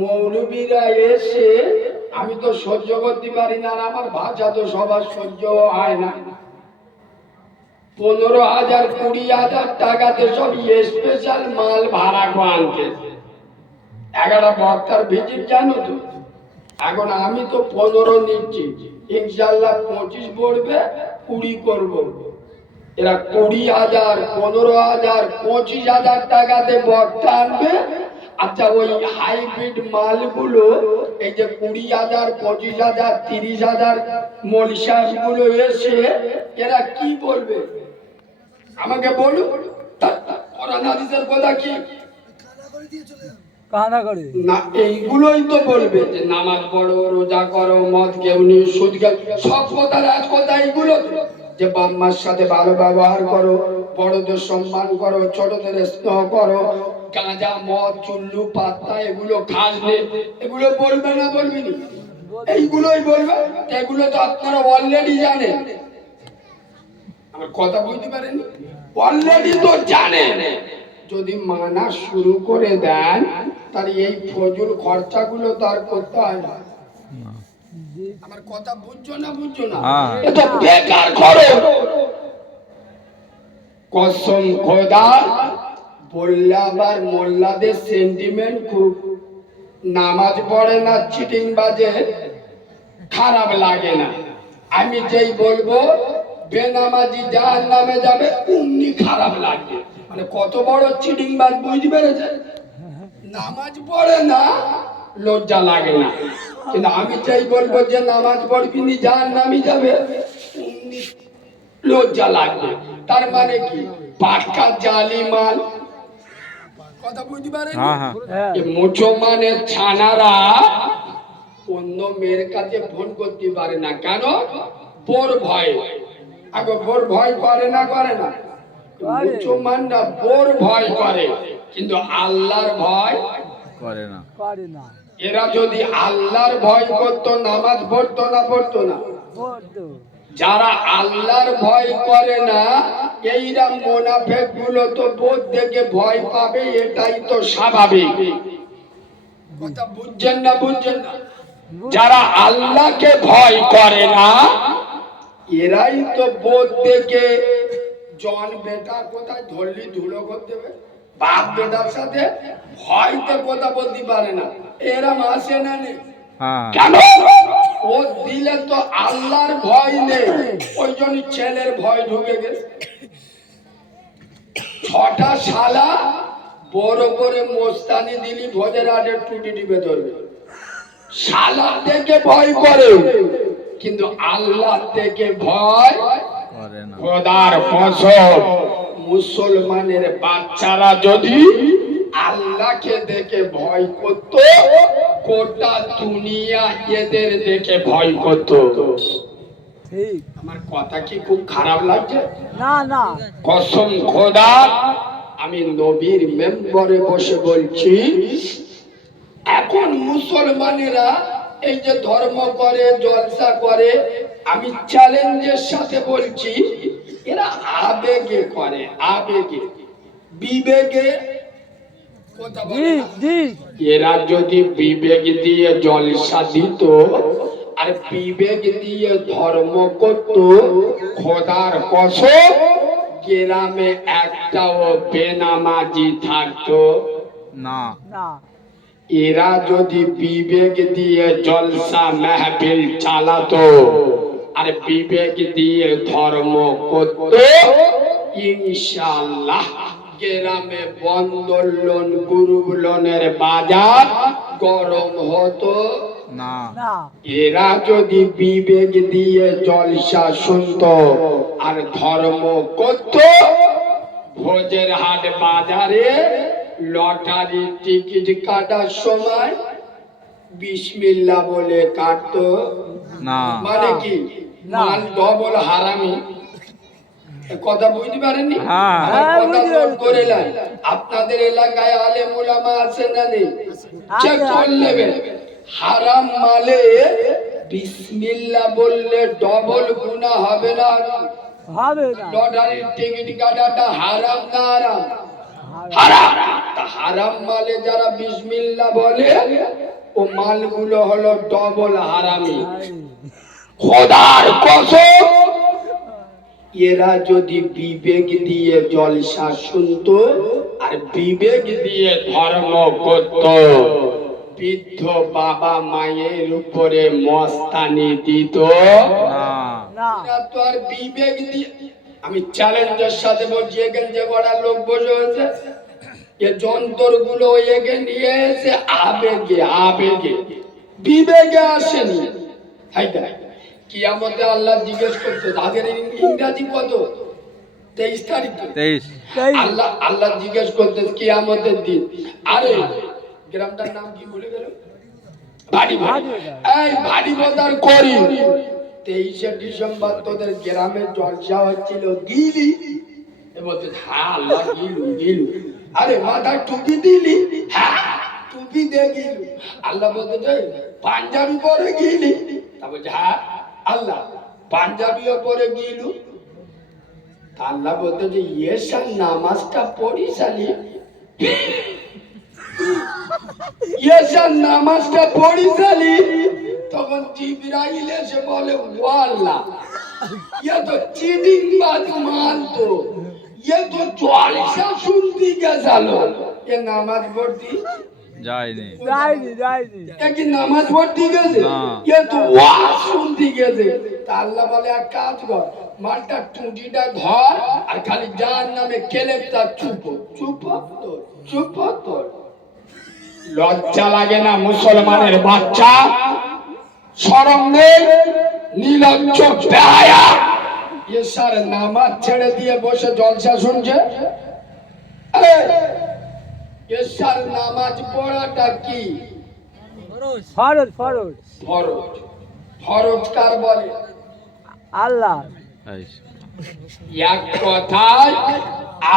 মৌলবীরা এসে আমি তো সহ্য করতে পারি না, আমার ভাষা তো সবার সহ্য হয় না। 15,000 20,000 টাকাতে সব স্পেশাল মাল ভাড়া আনতে 11 বক্তার ভিজিট, জানো তো। এখন আমি তো 15 নিচ্ছি, ইনশাল্লাহ 25 পড়বে, 20 করব। এরা 20,000 15,000 25,000 টাকাতে বক্তা আনবে। আচ্ছা, ওই হাইব্রিড মালগুলো এই যে 20,000 25,000 30,000 মলসাস গুলো এসে এরা কি বলবে আমাকে বলুন। কোরআন হাদিসের কথা কি কানা করে না, এইগুলোই তো বলবে যে নামাজ পড়ো, রোজা করো, মদ খেও নি, সুদ খাও, সব কথার এক কথা এইগুলো যে বাপ মার সাথে ভালো ব্যবহার করো, বড়দের সম্মান করো, ছোটদের স্নেহ করো, গাঁজা মদ চুল্লু পাত্তা এগুলো খাস নে, এগুলো বলবে না বলবি নি? এইগুলোই বলবে। এগুলো তো আপনারা অলরেডি জানেন। আমার কথা বুঝতে পারেননি? অলরেডি তো জানেন। যদি মানা শুরু করে দেন তাহলে এই ফজল খরচাগুলো তো আর করতে হয় না। আমার কথা বুঝছো না বুঝছো না? এটা বেকার খরচ। কসম খোদা বললে আবার মোল্লাদের সেন্টিমেন্ট খুব। নামাজ পড়ে না, চিটিং বাজে, খারাপ লাগে না। আমি যেই বলবো বেনামাজি জাহান্নামে যাবে, অমনি খারাপ লাগবে। মানে কত বড় চিটিং বাজ, বুঝতে পেরেছে? নামাজ পড়ে না, লজ্জা লাগে না। কিন্তু আমি চাই বলবো যে নামাজ পড়বি নি জাহান্নামে যাবে, অমনি লজ্জা লাগবে। তার মানে কি? পাক্কা জালি মাল। কথা বুঝতে পারেন? মুসলমানের ছানারা অন্য মেয়ের কাছে ফোন করতে পারে না, কেন? বোর ভয়। আগে বোর ভয় করে না, করে না? মুসলমানরা বোর ভয় করে, কিন্তু আল্লাহর ভয় করে না। এরা যদি আল্লাহর ভয় করতো নামাজ পড়তো না, পড়তো না? যারা আল্লাহর ভয় করে না, এইরা মুনাফিক গুলো তো বোধ দেখে ভয় পাবে, এটাই তো স্বাভাবিক। কথা বুঝছেন না বুঝছেন না? যারা আল্লাহকে ভয় করে না, এরাই তো বোধ দেখে জন বেটা কোথায় ধরলি ধুলো করতে হবে, বাপ বেটার সাথে ভয়তে কথা বলতে পারে না। এরা মাসে না নেই কেন? ও দিলে তো আল্লাহর ভয় নেই, ওই জন্য ছেলের ভয় ঢুকে গেছে। 6টা শালা বড় করে মোস্তানি দিলি ভোজের আগে টুটি টিপে ধরবে। শালা থেকে ভয় করে, কিন্তু আল্লাহ থেকে ভয় করে না। খোদার কসম, মুসলমানের বাচ্চারা যদি আল্লাহকে দেখে ভয় করত, গোটা দুনিয়া এদের দেখে ভয় করত। আমার কথা কি খুব খারাপ লাগছে? না না, কসম খোদা, আমি নবীর মেম্বরে বসে বলছি, এখন মুসলমানেরা এই যে ধর্ম করে, জলসা করে, আমি চ্যালেঞ্জের সাথে বলছি, এরা আবেগে করে, আবেগে, বিবেকে কথা বলে না। এরা যদি বিবেক দিয়ে জলসা দিত আর বিবেক দিয়ে ধর্ম করত, খোদার কসম গ্রামে একটাও বেনামাজি থাকতো না। এরা যদি বিবেক দিয়ে জলসা মেহফিল চালাতো আর বিবেক দিয়ে ধর্ম করত, ইনশাআল্লাহ গ্রামে বন্দর লোন, গ্রুপ লোনের বাজার গরম হতো না। এরা যদি বিবেক দিয়ে জলসা শুনত আর ধর্ম করত, ভোজের হাট বাজারে লটারি টিকিট কাটার সময় বিসমিল্লাহ বলে কাটতো না। মানে কি? মাল ডবল হারামি। কথা বুঝতে পারেননি? কথা নোট করে নেন। আপনাদের এলাকায় আলেম উলামা আছে না নেই? চেক করে নেবেন। হারাম মালে বিসমিল্লাহ বললে ডবল গুনাহ হবে না? হবে না। লটারির টিকিট কাটাটা হারাম না হারাম? হারাম। তা হারাম মালে যারা বিসমিল্লাহ বলে ও মালগুলো হলো ডবল হারামি। খোদার কসম, এরা যদি বিবেক দিয়ে জলসা শুনতো আর বিবেক দিয়ে ধর্ম করত, বৃদ্ধ বাবা মায়ের উপরে মস্তানি দিত না। তো আর বিবেক দিয়ে, আমি চ্যালেঞ্জের সাথে বলছি, এখানে যে কটা লোক বসে হয়েছে এ যন্ত্রগুলো এখানে নিয়ে এসে আবেগে আবেগে বিবেকে আসেনি। কিয়ামতে আল্লাহ জিজ্ঞেস করতে, তাদের ইংরাজি কত? 23 তারিখ। আল্লাহ জিজ্ঞেস করতে কিয়ামতের দিন, আরে গ্রামটার নাম কি বলে গেল? ভারী বাজার করি 23শে ডিসেম্বর তোদের গ্রামে জলসা হচ্ছিল, গিলি? বলতে হ্যাঁ আল্লাহ গিলু গিলু। আরে মাথায় টুপি দিলি? হ্যাঁ টুপি দিয়ে গিলু। আল্লাহ বলতে পাঞ্জাবি পরে গিলি? তা বলছে হ্যাঁ আল্লাহ পাঞ্জাবিও পরে গিলু। আল্লাহ বলতে যে ইয়েসার নামাজটা পড়িসালি, ইয়েসার নামাজটা পড়িসালি। তখন জিবরাইল এসে বলে ও আল্লাহ, ये तो चीटिंग बात मान तो, ये तो जलसा सुनती कैसा लो? ये नमाज पढ़ती যায়নি কি নামাজ পড়তে গেছে? ये तो ওয়াজ শুনতে গেছে। তা আল্লাহ বলে এক কাজ কর, মালটা টুটিটা ধর আর খালি জাহান্নামে কেলেপটা চুপ চুপ তোর চুপ তোর। লজ্জা লাগে না মুসলমানের বাচ্চা? শরম নেই? নিলজ্জ বেহায়া এসার নামাজ ছেড়ে দিয়ে বসে জলসা শুনছে। এসার নামাজ পড়াটা কি ফরজ ফরজ ফরজ? ফরজ কার বলে? আল্লাহ। এক কথায়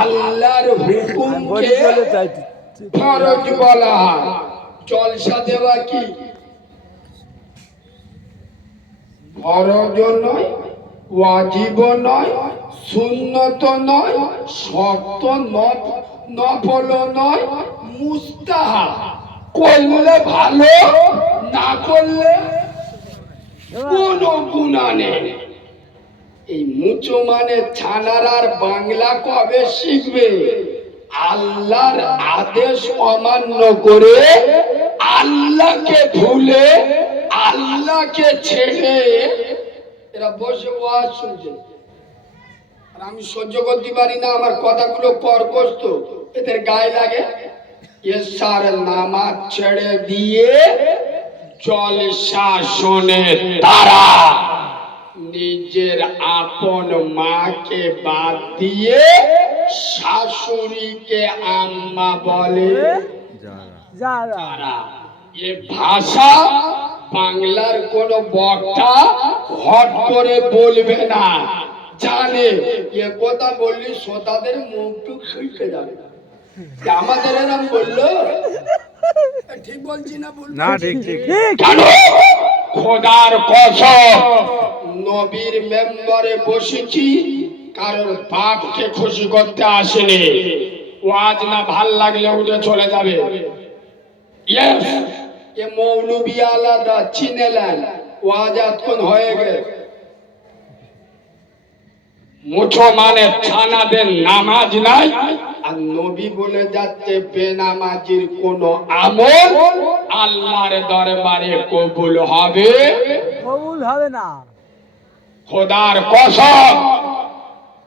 আল্লাহর হুকুমকে ফরজ বলা হয়। জলসা দেওয়া কি ফরজ নয়, ওয়াজিব নয়, সুন্নত নয়, শর্ত নফল নয়, মুস্তাহাব। করলে ভালো, না করলে কোনো গুনাহ নেই। এই মুচো মানে ছানার আর বাংলা কবে শিখবে? আল্লাহর আদেশ অমান্য করে, আল্লাহকে ভুলে, আল্লাহকে ছেড়ে এরা বসে ওয়াজ শুনছে। আর আমি সহ্য করতে পারি না, আমার কথাগুলো কর্কশ, এদের গায়ে লাগে। এসার নামাজ ছেড়ে দিয়ে জলসা শোনে তারা, নিজের আপন মাকে বাদ দিয়ে শাশুড়িকে আম্মা বলে যারা। এ ভাষা বাংলার কোন বক্তা হট করে বলবে না, জানে এ কথা বললি শ্রোতাদের মুখটুক শুইতে যাবে। আমাদের এরকম বললো, ঠিক বলছি না? না ঠিক ঠিক। কেন? খোদার কসম, নবীর মেম্বারে বসেছি, কারণ বাপকে খুশি করতে আসেনি। ওয়াজ না ভাল লাগলে উঠে চলে যাবে। ইয়েস, এ মৌলবি আলাদা চিনেলেন, ওয়াজ এতক্ষণ হয়ে গেছে। মুছো মানে ছানাদের নামাজ নাই, আর নবী বলে যাচ্ছে বেনামাজির কোন আমল আল্লাহর দরবারে কবুল হবে না। খোদার কসম,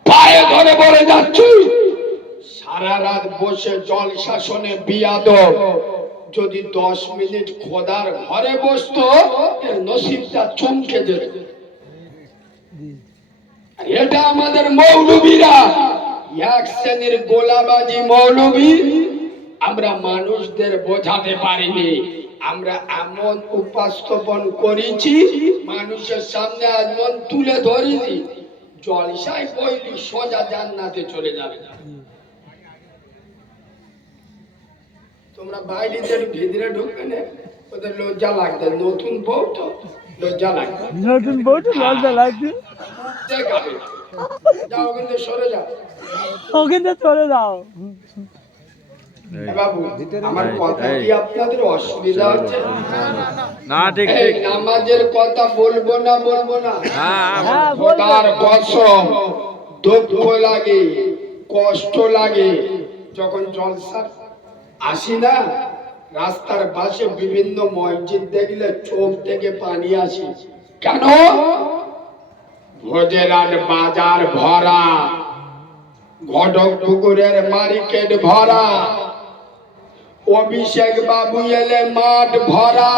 পায়ে ধরে বলে যাচ্ছি, সারা রাত বসে জলসা শুনে বিয়াদব যদি 10 মিনিট খোদার ঘরে বসতো, এর নসিবটা চমকে যেত। এটা আমাদের মৌলবীরা এক শ্রেণীর গোলাবাজি মৌলবী। আমরা মানুষদের বোঝাতে পারিনি, আমরা এমন উপস্থাপন করেছি, মানুষের সামনে এমন তুলে ধরিনি, জলসায় বইলি সোজা জান্নাতে চলে যাবে। তোমরা বাইরেদের ভিতরে ঢুকবে না, ওদের লজ্জা লাগবে। নতুন বউ তো লজ্জা লাগবে, নতুন বউ তো লজ্জা লাগবে। যাও কিন্তু সরে যাও, ওখানে চলে যাও। বাবু আমার কথা কি আপনাদের অসুবিধা হচ্ছে? না ঠিক এই ঠিক নামাজের কথা বলবো না হ্যাঁ হ্যাঁ খোদার কসম দুঃখ লাগে, কষ্ট লাগে যখন জলসার আসি না, রাস্তার পাশে বিভিন্ন মসজিদ দেখলে চোখ থেকে পানি আসে। কেন? ভোজেরাট বাজার ভরা, ঘটক পুকুরের মার্কেট ভরা, অভিষেক বাবু এলে মাঠ ভরা,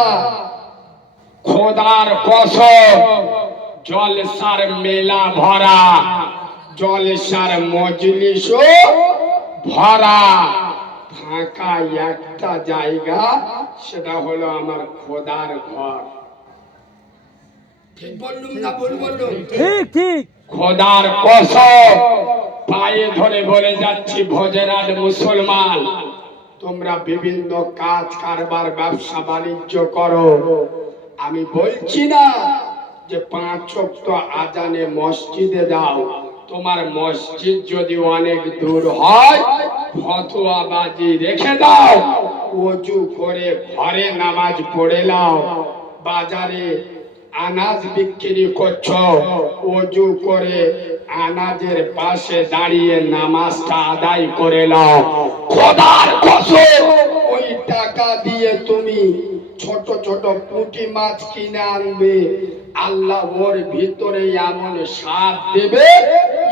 খোদার কসম জলসার মেলা ভরা, জলসার মজলিসও ভরা। ফাঁকা একটা জায়গা, সেটা হলো আমার খোদার ঘর। ঠিক বললুম না ভুল বললুম? ঠিক ঠিক খোদার কসম পায়ে ধরে বলে যাচ্ছি, ভোজেরাট মুসলমান, তোমরা বিভিন্ন কাজ কারবার ব্যবসা বাণিজ্য করো। আমি বলছি না যে 5 ওয়াক্ত আজানে মসজিদে যাও। তোমার মসজিদ যদি অনেক দূর হয়, ফতোয়াবাজি রেখে দাও, ওযু করে ঘরে নামাজ পড়ে নাও। বাজারে আনাজ বিক্রি করছো, ওযু করে আনাজের পাশে দাঁড়িয়ে নামাজটা আদায় করে নাও। খোদার কসম ওই টাকা দিয়ে তুমি ছোট ছোট পুঁটি মাছ কিনে আনবে, আল্লাহ ওর ভিতরে এমন স্বাদ দেবে,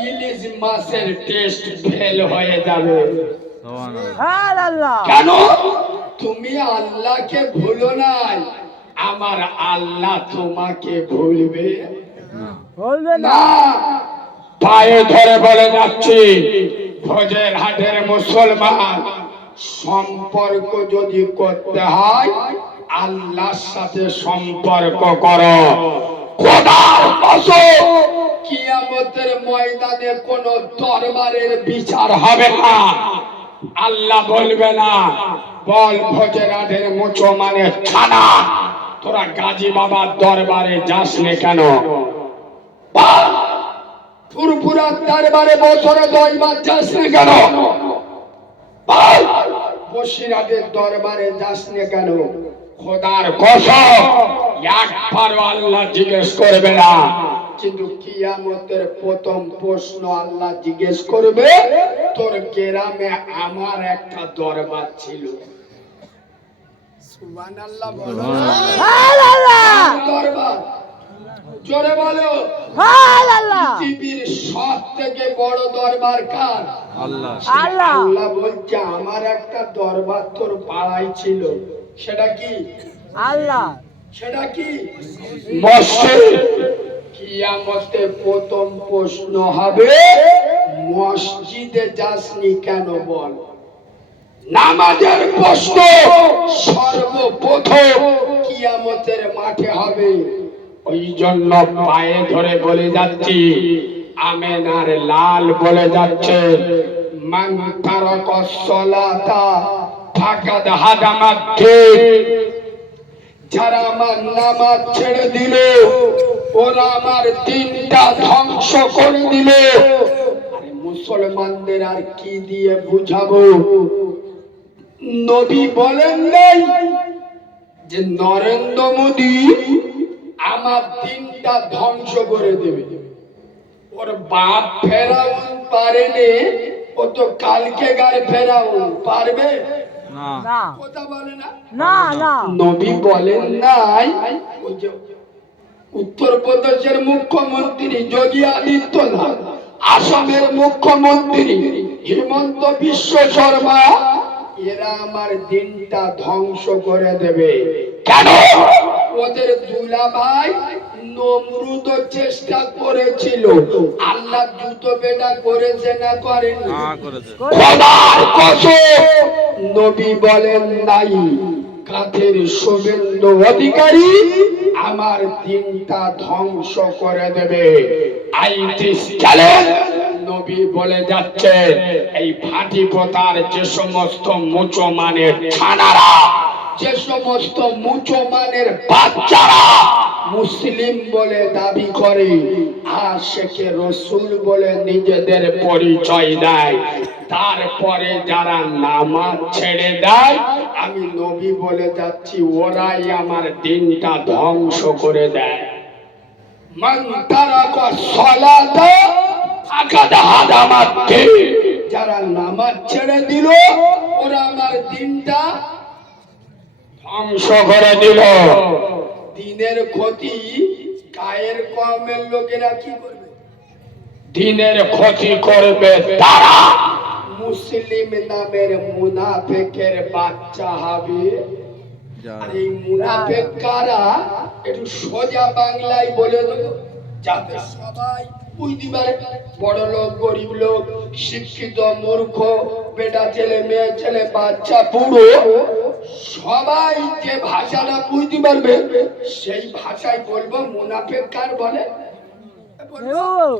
ইলিশ মাছের টেস্ট ফেল হয়ে যাবে। আল্লাহ কেন? তুমি আল্লাহকে ভুলো নাই, আমার আল্লাহ তোমাকে ভুলবে বলবে না না। পায়ে ধরে বলে যাচ্ছি, ভোজের হাটের মুসলমান, সম্পর্ক যদি করতে হয় আল্লাহর সাথে সম্পর্ক করো। খোদার কসম কিয়ামতের ময়দানে কোনো দরবারের বিচার হবে না। আল্লাহ বলবে না, বল ভোজের হাটের মুসলমানের ছানা, তোরা গাজী বাবার দরবারে যাস নে কেন? ফুরফুরার দরবারে বছরে 10 বার যাস না কেন? বসিরাটের দরবারে যাস না কেন? খোদার কসম একবারও আল্লাহ জিজ্ঞেস করবে না, কিন্তু কিয়ামতের প্রথম প্রশ্ন আল্লাহ জিজ্ঞেস করবে, তোর গ্রামে আমার একটা দরবার ছিল। সুবহানাল্লাহ বলো। দরবার জোরে বলো। পৃথিবীর সব থেকে বড় দরবার কার? আল্লাহ আল্লাহ আল্লাহ বলছে আমার একটা দরবার তোর পাড়ায় ছিল। সেটা কি? আল্লাহ সেটা কি? মসজিদ। কিয়ামতে প্রথম প্রশ্ন হবে, মসজিদে যাসনি কেন বল। নামাজের প্রশ্ন সর্বপ্রথম কিয়ামতের মাঠে হবে। ওই জন্য পায়ে ধরে বলে যাচ্ছি, আমেনার লাল বলে যাচ্ছে, মান তারাকাস সালাতা ফাকাদ হাদামাত দ্বীন। যারা আমার নামাজ ছেড়ে দিল, ওরা আমার দিনটা ধ্বংস করে দিল। আরে মুসলমানদের আর কি দিয়ে বুঝাবো? নবী বলেন নাই যে নরেন্দ্র মোদী আমার দিনটা ধ্বংস করে দেবে? ওর বাপ ফেরাউন পারেনি, ও তো কালকে গার ফেরাউন পারবে? না না কথা বলে না। না না নবী বলেন নাই ওই যে উত্তরপ্রদেশের মুখ্যমন্ত্রী যোগী আদিত্যনাথ, আসামের মুখ্যমন্ত্রী হিমন্ত বিশ্ব শর্মা, এরা আমার দিনটা ধ্বংস করে দেবে। কেন? ওদের দুলাভাই নমরুদ চেষ্টা করেছিল, আল্লাহ জুতো বেটা করেছে না করেনি? করেছে খোদার কসম নবী বলেন নাই কাঁধের শুভেন্দু অধিকারী আমার দিনটা ধ্বংস করে দেবে। আইটিস চ্যালেঞ্জ নবী বলে যাচ্ছে, এই ভাটি পোতার যে সমস্ত মুসলমানের ছানারা যে সমস্ত মুসলমানের বাচ্চারা মুসলিম বলে দাবি করে আশেকে রসুল বলে নিজেদের পরিচয় দেয়, তারপরে যারা নামাজ ছেড়ে দেয় আমি নবী বলে যাচ্ছি ওরাই আমার দিনটা ধ্বংস করে দেয়। মান তারাকা সালাতা ফাকাদ হাদামাত দ্বীন, যারা নামাজ ছেড়ে দিল ওরা আমার দিনটা ধ্বংস করে দিল। দিনের ক্ষতি গায়ের কমের লোকেরা কি করবে? দিনের ক্ষতি করবে তারা মুসলিম নামের মুনাফিকের বাচ্চা হবে। আর এই মুনাফিক কারা একটু সোজা বাংলায় বলে দেবো যাতে সবাই বুঝতে পারে। বড় লোক, গরিব লোক, শিক্ষিত, মূর্খ, বেটা ছেলে, মেয়ে ছেলে, বাচ্চা, বুড়ো সবাই যে ভাষাটা বুঝতে পারবে সেই ভাষায় বলবো মুনাফিক কার বলে।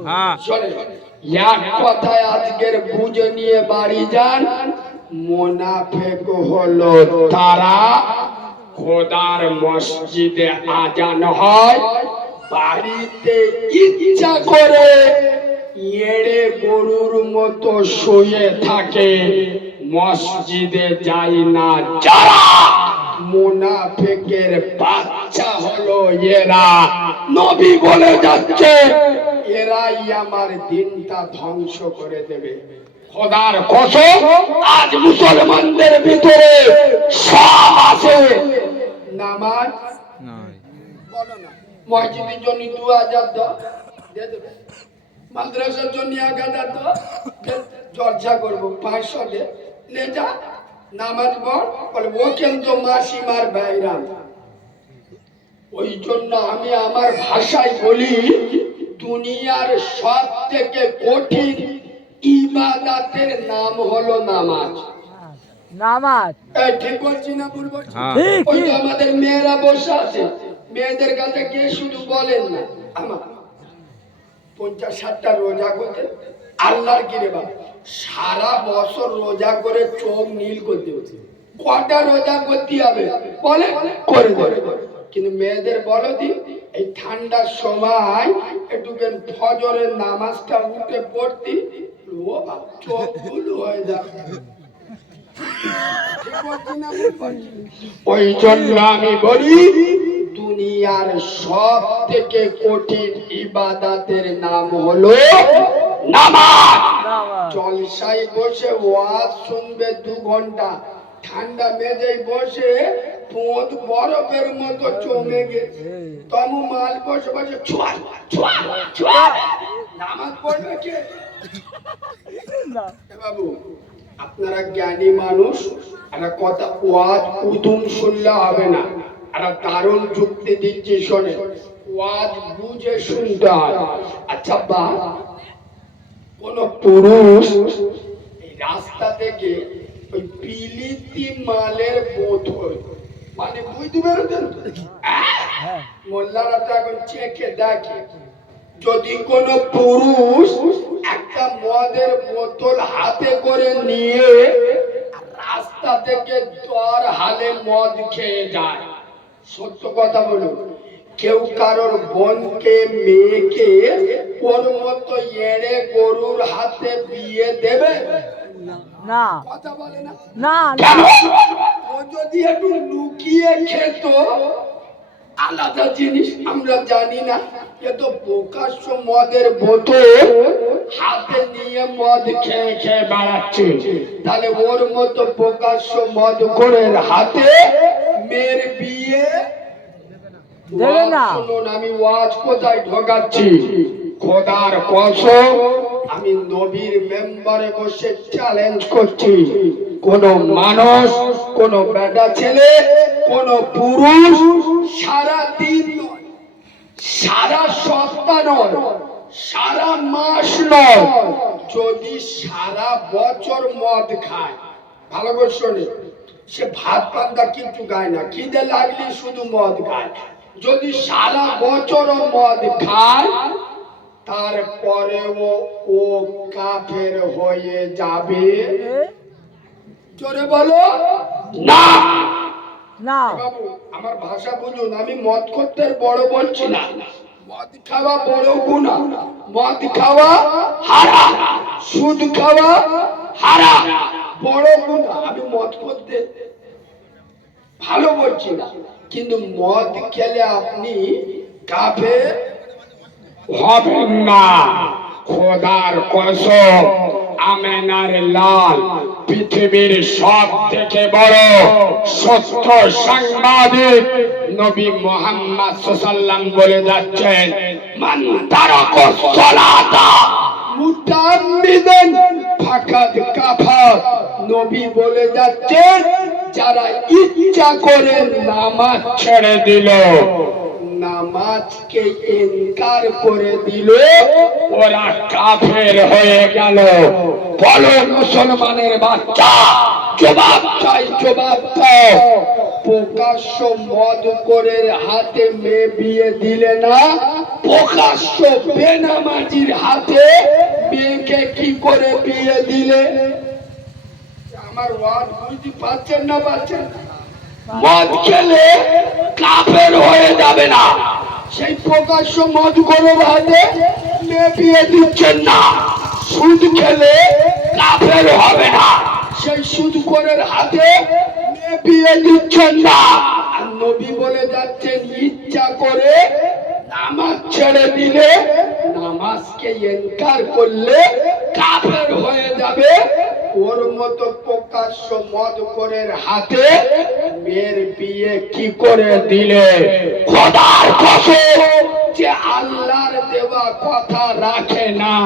হ্যাঁ শোনে, এক কথায় আজকের বুঝে নিয়ে বাড়ি যান। মুনাফিক হলো তারা খোদার মসজিদে আজান হয়, বাড়িতে ইচ্ছা করে এড়ে গরুর মতো শুয়ে থাকে, মসজিদে যায় না যারা মুনাফিকের বাচ্চা হলো এরা। নবী বলে যাচ্ছে এরাই আমার দিনটা ধ্বংস করে দেবে। খোদার কসম আজ মুসলমানদের ভিতরে সব আছে, নামাজ নাই বলো না, মসজিদের জন্য 2000 দাও দিয়ে দেবে, মাদ্রাসার জন্য 1000 দাও, জলসা করবো 500 দে, লে যা নামাজ পড়, বলে ও কিন্তু মাসিমার বাইরাম। ওই জন্য আমি আমার ভাষায় বলি দুনিয়ার সব থেকে কঠিন ইবাদতের নাম হলো নামাজ। নামাজ এই ঠিক বলছি না ভুল বলছি? হ্যাঁ ঠিক ওই ঠিক তো আমাদের মেয়েরা বসে আছে, মেয়েদের কাছে গিয়ে শুধু বলেন না আমার 50-60টা রোজা করতে আল্লাহর কিরে বাবা, সারা বছর রোজা করে চোখ নীল করতে হচ্ছে, কটা রোজা করতে হবে বলে করে দেবে। কিন্তু মেয়েদের বলো দি এই ঠান্ডার সময় একটুখান ফজরের নামাজটা উঠে পড়তি, ও বাবা চোখ ভুল হয়ে যাবে। ওই জন্য আমি বলি দুনিয়ার সব থেকে কঠিন ইবাদতের নাম হলো নামাজ। নামাজ জলসায় বসে ওয়াজ শুনবে 2 ঘন্টা, ঠান্ডা মেজায় বসে পোঁত বরফের মতো জমে গেছে, তমু মাল বসে বসে ছুয়া ছুয়া ছুয়া নামাজ পড়বে কে? এ বাবু আপনারা জ্ঞানী মানুষ, একটা কথা ওয়াজ উদুম শুনলে হবে না, একটা দারুণ যুক্তি দিচ্ছি শোনে, ওয়াজ বুঝে শুনতে হয়। আচ্ছা বা কোন পুরুষ এই রাস্তা থেকে ওই বিলিতি মালের বোতল মানে বুঝতে পেরেছেন তো? মোল্লারা তো এখন চেখে দেখে, যদি কোন পুরুষ একটা মদের বোতল হাতে করে নিয়ে রাস্তা থেকে দর হালে মদ খেয়ে যায়, সত্য কথা বলুন, কেউ কারোর বোনকে মেয়েকে ওর মতো এড়ে গরুর হাতে বিয়ে দেবে? না কথা বলে না না কেন? ও যদি একটু লুকিয়ে খেত আলাদা জিনিস, আমরা জানি না, এ তো প্রকাশ্য মদের বোতল হাতে নিয়ে মদ খেয়ে খেয়ে বেড়াচ্ছে, তাহলে ওর মতো প্রকাশ্য মদ করে হাতে মেয়ের বিয়ে দেবে না। শুনুন আমি ওয়াজ কোথায় ঢোকাচ্ছি, খোদার কসম আমি নবীর মেম্বারে বসে চ্যালেঞ্জ করছি, কোন মানুষ, কোন বেটা ছেলে, কোন পুরুষ সারা দিন নয়, সারা সপ্তাহ নয়, সারা মাস নয়, যদি সারা বছর মদ খায়, ভালো করে শোনে, সে ভাত পান্তা কিন্তু গায় না, খিদে লাগলে শুধু মদ খায়, যদি সারা বছর মদ খায় তারপরেও ও কাফের হয়ে যাবে। জোরে বলো না। না বাবু আমার ভাষা বুঝুন, আমি মদ করতে বড় বলছি না, মদ খাওয়া বড় গুনাহ, মদ খাওয়া হারাম, সুদ খাওয়া হারাম, বড় গুনাহ। আমি মদ করতে ভালো বলছি না, কিন্তু মদ খেলে আপনি কাফের হবেন না। খোদার কসম, আমেনার লাল পৃথিবীর সব থেকে বড় সত্য সাংবাদিক নবী মুহাম্মদ সাল্লাল্লাহু আলাইহি বলে যাচ্ছেন, মান তারাকা সালাতা মুতাআম্মিদান ফাকাদ কাফার। নবী বলে যাচ্ছেন, যারা ইচ্ছা করে নামাজ ছেড়ে দিল, নামাজকে ইনকার করে দিল, ওরা কাফের হয়ে গেল। বলো মুসলমানের বাচ্চা, জবাব চাই, জবাব দাও। প্রকাশ্য মদ করে হাতে মেয়ে বিয়ে দিলে না, প্রকাশ্য বেনামাজির হাতে মেয়েকে কি করে বিয়ে দিলে? আমার ওয়ার্ড বুঝতে পারছেন না? পারছেন? মদ খেলে কাফের হয়ে যাবে না, সেই প্রকাশ্য মদ করে হাতে মেয়ে বিয়ে দিচ্ছেন না। সুদ খেলে কাফের হবে না, সেই সুদ করে হাতে মেয়ে বিয়ে দিচ্ছেন না। আর নবী বলে যাচ্ছেন, ইচ্ছা করে নামাজ ছেড়ে দিলে, নামাজকে ইনকার করলে কাফের হয়ে যাবে। ওর মতো প্রকাশ্য মদ করে হাতে মেয়ের বিয়ে কি করে দিলে? খোদার কসম, যে আল্লাহর দেওয়া কথা রাখে না,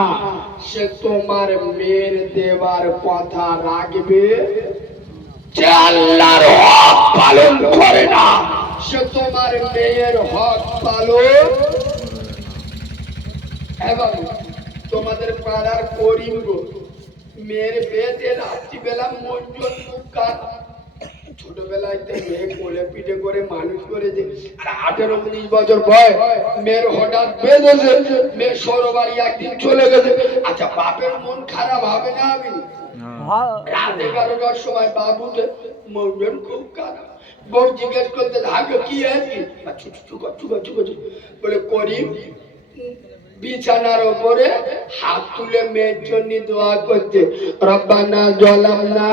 সে তোমার মেয়ের দেওয়ার কথা রাখবে? যে আল্লাহর হক পালন করে না, সে তোমার মেয়ের হক পালন। এবং তোমাদের পাড়ার করিম গো, মেয়ের বিয়েতে রাত্রিবেলা মঞ্জুর মুখার ছোটবেলায় মেয়ে কোলে পিঠে করে মানুষ করেছে, আর 18-19 বছর বয়স মেয়ের হঠাৎ বেঁধেছে, মেয়ে সরবাড়ি একদিন চলে গেছে। আচ্ছা, বাপের মন খারাপ হবে না? আমি রাত 11টার সময় বাবুকে মন খুব খারাপ, বউ জিজ্ঞেস করতে থাকে কি আছে, বলে করিম বিছানার উপরে হাত তুলে মেয়ের জন্য দোয়া করছে, রব্বানা জালামনা,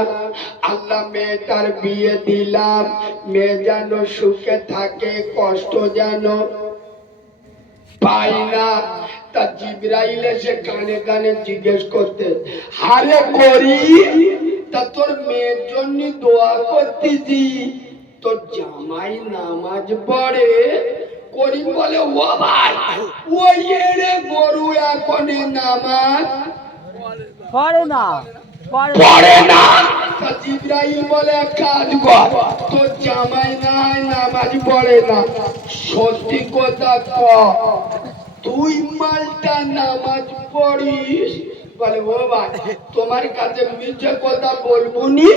আল্লাহ মেয়েটার বিয়ে দিলাম, মেয়ে যেন সুখে থাকে, কষ্ট যেন পাই না। তা জিবরাইল এসে কানে কানে জিজ্ঞেস করতে, হারে করি, তা তোর মেয়ের জন্য দোয়া করতেছি, তোর জামাই নামাজ পড়ে? করিম বলে, ও ভাই, ওই এড়ে গরু এখনে নামাজ পড়ে না, পড়ে না। তা জিবরাইল বলে, এক কাজ কর, তোর জামাই নাই নামাজ পড়ে না, সত্যি কথা কর, তুই মালটা নামাজ পড়িস? বলে, ও ভাই, তোমার কাছে মিথ্যে কথা বলবো নি,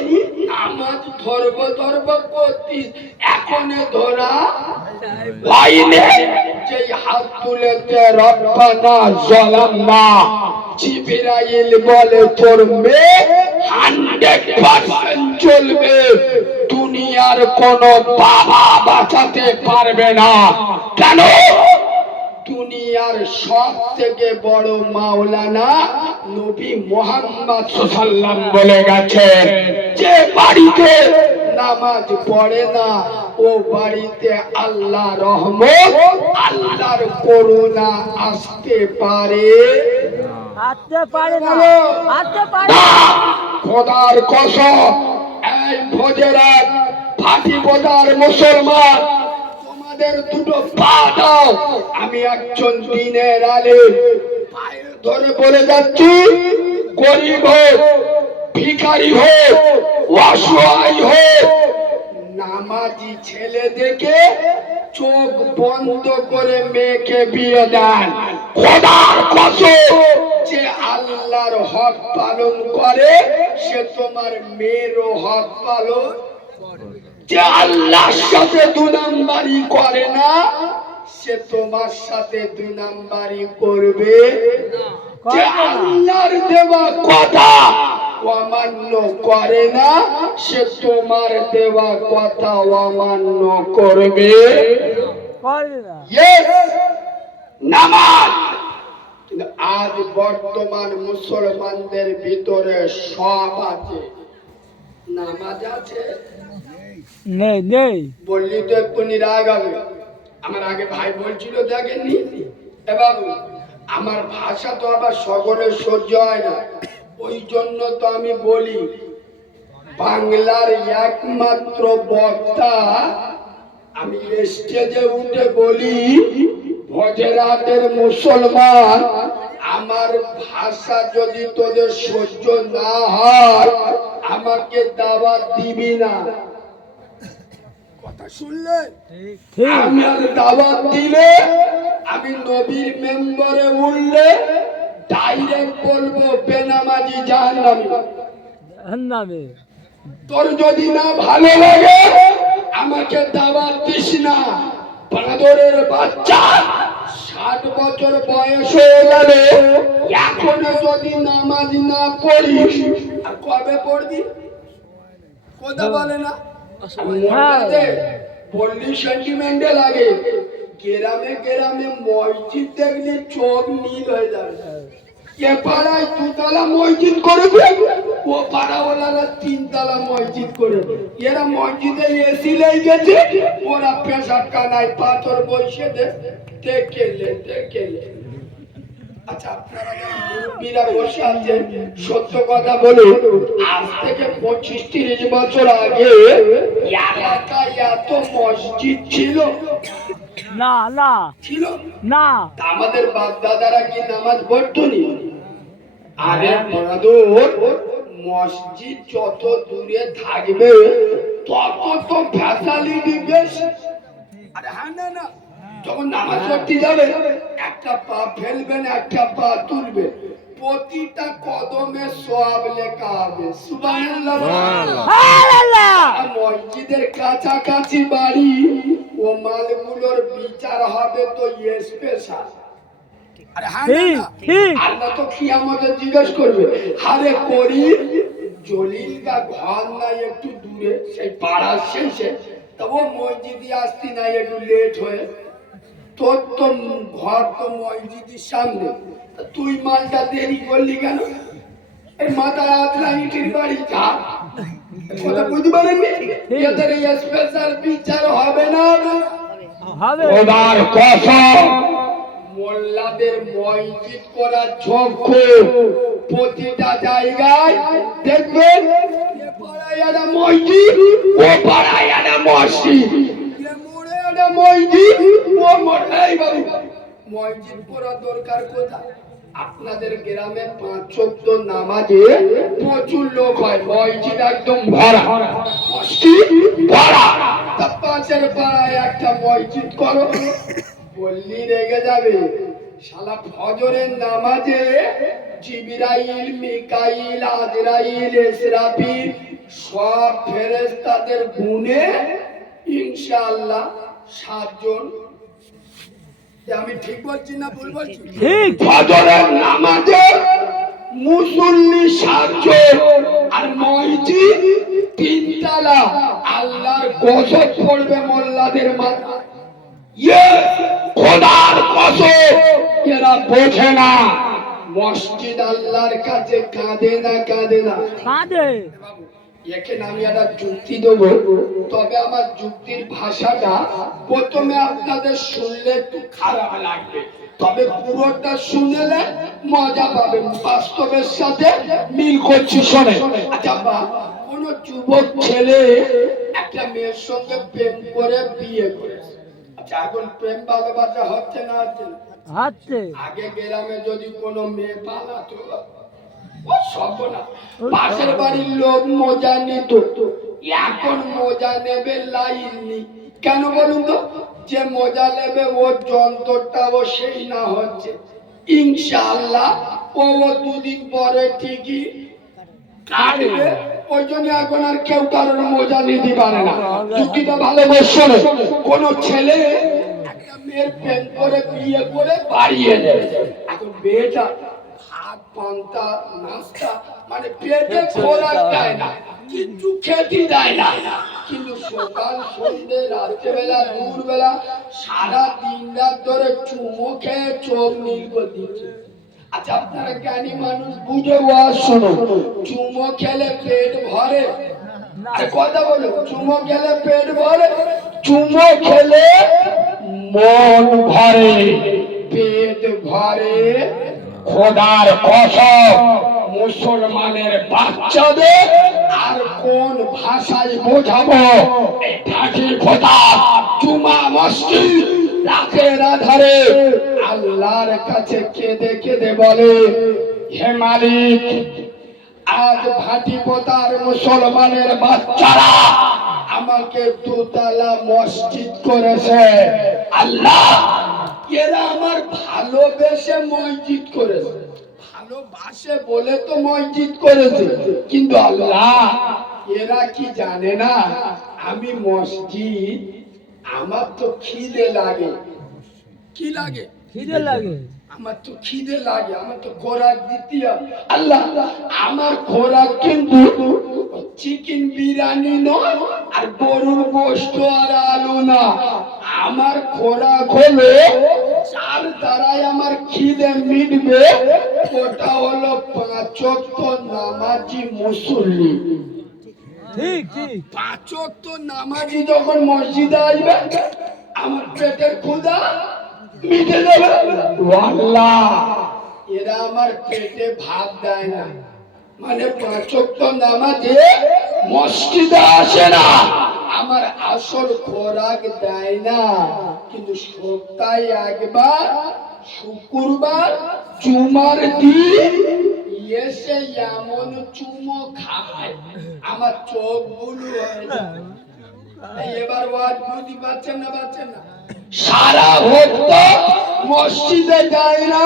নামাজ ধরব করতিস, এখনে ধরা হয়নি। যেই হাত তুলেছে রব্বানা জালামনা, জিবরাইল বলে, তোর মেয়ে 100% চলবে, দুনিয়ার কোন বাবা বাঁচাতে পারবে না। কেন? দুনিয়ার সব থেকে বড় মাওলানা নবী মুহাম্মদ সাল্লাল্লাহু আলাইহি বলে গেছেন, যে বাড়িতে নামাজ পড়ে না, ও বাড়িতে আল্লাহ রহমত, আল্লাহর করুণা আসতে পারে আসতে পারে না, আসতে পারে না। না। খোদার কসম, এই ফজরের ফাঁকি বোঝার মুসলমান, তোমাদের দুটো পা দাও, আমি একজন দিনের আলেম, পায়ে ধরে বলে যাচ্ছি, গরিব হোক, ভিখারি হোক, অসহায় হোক, নামাজি ছেলে দেখে চোখ বন্ধ করে মেয়েকে বিয়ে দেন। খোদার কসম, যে আল্লাহর হক পালন করে, সে তোমার মেয়েরও হক পালন। যে আল্লাহর সাথে 2 নাম্বারি করে না, সে তোমার সাথে 2 নাম্বারি করবে। যে আল্লাহর দেওয়া কথা অমান্য করে না, সে তোমার দেওয়া কথা অমান্য করবে। করবে না। Yes! নামাজ। কিন্তু আজ বর্তমান মুসলমানদের ভিতরে সব আছে, নামাজ আছে নেই নেই। বললি তো এক্ষুনি রাগ হবে। আমার আগে ভাই বলছিল দেখেননি এ বাবু, আমার ভাষা তো আবার সকলের সহ্য হয় না, ওই জন্য তো আমি বলি বাংলার একমাত্র বক্তা আমি স্টেজে উঠে বলি, ভোজরাটের মুসলমান, আমার ভাষা যদি তোদের সহ্য না হয় আমাকে দাওয়াত দিবি না। কথা শুনলে? ঠিক। আমার দাওয়াত দিলে আমি নবীর মেম্বারে উঠলে ডাইরেক্ট বলবো বেনামাজি জাহান্নামী। জাহান্নামে। তোর যদি না ভালো লাগে আমাকে দাওয়াত দিস না। বাঁদরের বাচ্চা 60 বছর বয়স হয়ে গেলে এখনো যদি নামাজ না পড়িস আর কবে পড়বি? কথা বলে না পল্লী সেন্টিমেন্টে লাগে। গ্রামে গ্রামে মসজিদ দেখলে চোখ নীল হয়ে যাবে। এ পাড়ায় 2 তলা মসজিদ করেছে, ও পাড়াওয়ালারা 3 তলা মসজিদ করেছে। এরা মসজিদে এসি লেগেছে, ওরা পেশাব কানায় পাথর বসে দেখে। আচ্ছা, আপনারা যারা মুরব্বীরা বসে আছেন, সত্য কথা বলুন, আজ থেকে 25-30 বছর আগে এলাকায় এত মসজিদ ছিল? না না ছিল না। তা আমাদের বাপ দাদারা কি নামাজ পড়তো নি? আরে বাঁদর, মসজিদ যত দূরে থাকবে তত তো ফ্যাসিলিটি বেশি। আরে হ্যাঁ, না না, যখন নামাজ পড়তে যাবে একটা পা ফেলবেন, একটা পা তুলবে, প্রতিটা কদমে সওয়াব লেখা হবে। সুবহানাল্লাহ। সুবহানাল্লাহ। আর মসজিদের কাছাকাছি বাড়ি, ও মালগুলোর বিচার হবে তো স্পেশাল। আরে হ্যাঁ, না ঠিক না, ঠিক। আল্লাহ তো কিয়ামতে জিজ্ঞেস করবে, আরে করি জলিল গা ঘর নাই একটু দূরে, সেই পাড়ার শেষে, তবু মসজিদে আসতি নাই একটু লেট হয়ে, তোর তো ঘর তো মসজিদের সামনে, তা তুই মালটা দেরি করলি কেন? এই মাথায় আতলা ইটির বাড়ি যা। কথা বুঝতে পারেননি? এদের এই স্পেশাল বিচার হবে না? হবে। খোদার কসম, মোল্লাদের মসজিদ করার চক্ষু প্রতিটা জায়গায় দেখবেন, এ পাড়ায় একটা মসজিদ, ও পাড়ায় একটা মসজিদ, এ মোড়ে একটা মসজিদ, ও মোড়ে। এই বাবু, মসজিদ করার দরকার কোথায়? আপনাদের গ্রামে 5 ওয়াক্ত নামাজে প্রচুর লোক হয়, মসজিদ একদম ভরা, মসজিদ ভরা, তা পাশের পাড়ায় একটা মসজিদ করো, বললি রেগে যাবে। শালা ফজরের নামাজে জিবরাইল, মিকাইল, আজরাইল, ইসরাফিল সব ফেরেশতাদের গুণে ইনশাআল্লাহ 7 জন। আমি ঠিক বলছি না ভুল বলছি? ঠিক। ফজরের নামাজে মুসল্লি 7 জন, আর মসজিদ 3 তলা। আল্লাহর গজব পড়বে মোল্লাদের মাথায়। খোদার কসম, এরা বোঝে না মসজিদ আল্লাহর কাছে কাঁদে না, কাঁদে না। কাঁদে। এখানে আমি একটা যুক্তি দেবো, তবে আমার যুক্তির ভাষাটা প্রথমে আপনাদের শুনলে একটু খারাপ লাগবে, তবে পুরোটা শুনলে মজা পাবেন, বাস্তবের সাথে মিল করছি। শোনে, আচ্ছা বা কোন যুবক ছেলে একটা মেয়ের সঙ্গে প্রেম করে বিয়ে করেছে। আচ্ছা, এখন প্রেম ভালোবাসা হচ্ছে না? হচ্ছে না? হচ্ছে। আগে গ্রামে যদি কোনো মেয়ে পালাতো, ও সব না, পাশের বাড়ির লোক মজা নিত। এখন মজা নেবে লাইন নেই। কেন বলুন তো? যে মজা নেবে ওর যন্ত্রটা ও সেই না হচ্ছে, ইনশাআল্লাহ ও 2 দিন পরে ঠিকই কাটবে। ওই জন্য এখন আর কেউ কারোর মজা নিতে পারে না। যুক্তিটা ভালো বসে, কোন ছেলে একটা মেয়ের প্রেম করে বিয়ে করে বাড়িয়ে দেয়, এখন মেয়েটা ভাত পান্তা নাস্তা মানে পেটে খোরাক দেয় না, কিন্তু খেতে দেয় না। কিন্তু সকাল সন্ধ্যে রাত্রেবেলা দুপুরবেলা সারা দিন রাত ধরে চুমো খেয়ে চোখ নীল করে দিচ্ছে। আচ্ছা আপনারা জ্ঞানী মানুষ বুঝে ওয়াজ শোনো, চুমো খেলে পেট ভরে? আরে কথা বলো, চুমো খেলে পেট ভরে? চুমো খেলে মন ভরে, পেট ভরে। খোদার কসম, মুসলমানের বাচ্চাদের আর কোন ভাষায় বোঝাবো? ঠাঠি খোদা চুমা মসজিদ রাতের আধারে আল্লাহর কাছে কেঁদে কেঁদে বলে, হে মালিক, আজ ভাটি পোতার মুসলমানের বাচ্চারা আমাকে দোতলা মসজিদ করেছে। আল্লাহ, এরা আমার ভালোবেসে মসজিদ করেছে, ভালোবাসে বলে তো মসজিদ করেছে। কিন্তু আল্লাহ, এরা কি জানে না আমি মসজিদ, আমার তো খিদে লাগে। কি লাগে? খিদে লাগে। আমার তো খিদে লাগে, আমার তো খোরাক দিতে হবে। আল্লাহ, আমার খোরাক কিন্তু চিকেন বিরিয়ানি নয়, আর গরুর গোশত আর আলু না। আমার খোরাক হলো, যার দ্বারাই আমার খিদে মিটবে, ওটা হলো 5 ওয়াক্ত নামাজি মুসল্লি। ঠিক ঠিক। 5 ওয়াক্ত নামাজি যখন মসজিদে আসবে, আমার পেটের ক্ষুধা মিটে যাবে। আল্লাহ, এরা আমার পেটে ভাত দেয় না, মানে 5 ওয়াক্ত নামাজে মসজিদে আসে না, আমার আসল খোরাক দেয় না। কিন্তু সপ্তাহে একবার শুক্রবার জুমার দিন এসে এমন চুমো খায় আমার চোখ বুলু হয়ে যায়। এবার ওয়াজ বুঝতে পারছেন না? পারছেন না? সারা ভক্ত মসজিদে যায় না,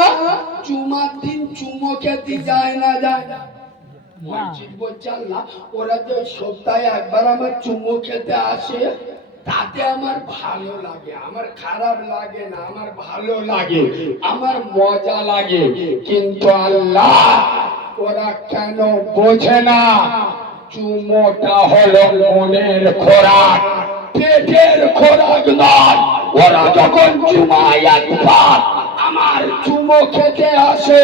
চুমার দিন চুমো খেতে যায় না, যায় না। মসজিদ বলছে আল্লাহ, ওরা যে সপ্তাহে একবার আমার চুমো খেতে আসে, তাতে আমার ভালো লাগে, আমার খারাপ লাগে না, আমার ভালো লাগে, আমার মজা লাগে। কিন্তু আল্লাহ, ওরা কেন বোঝে না? চুমোটা হলো মনের খোরাক, পেটের খোরাক নয়। ওরা যখন চুমায় একবার আমার চুমো খেতে আসে,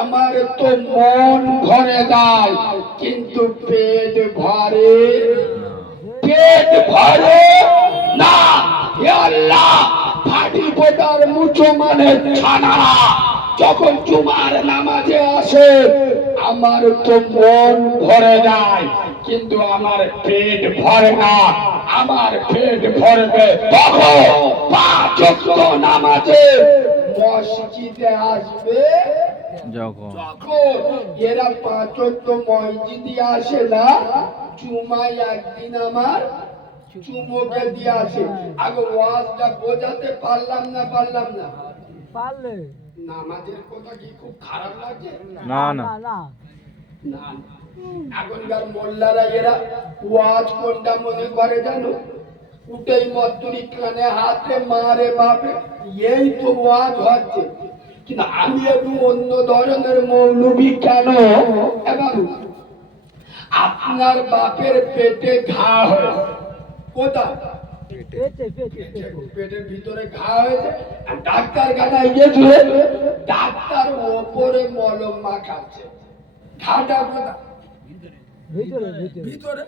আমার তো মন ভরে দেয়, কিন্তু পেট ভরে? পেট ভরে না। হে আল্লাহ, ফাটি পোটার মুসলমানের ছানারা যখন জুমার নামাজে আসে, আমার তো মন ভরে যায়, কিন্তু আমার পেট ভরে না। আমার পেট ভরবে তখন 5 ওয়াক্ত নামাজে মসজিদে আসবে যখন যখন। এরা 5 ওয়াক্ত মসজিদে আসে না, চুমায় একদিন আমার চুমোকে দিয়ে আসে। আগে ওয়াজটা বোঝাতে পারলাম না? পারলাম না? পারলে। নামাজের কথা কি খুব খারাপ লাগছে? না না না না। না, এখনকার মোল্লারা এরা ওয়াজ কোনটা মনে করে জানো? উঠেই মতুরি কানে হাতে মারে বাপে, এই তো ওয়াজ হচ্ছে। কিন্তু আমি একটু অন্য ধরনের মৌলবী। কেন? এবার আপনার বাপের পেটে ঘা হয়েছে, কোথায়? পেটে পেটে পেটে। পেটের ভিতরে ঘা হয়েছে, আর ডাক্তার খানায় গেছে, ডাক্তার ওপরে মলম মাখাচ্ছে। ঘাটা কোথায়? ভিতরে ভিতরে। ভিতরে।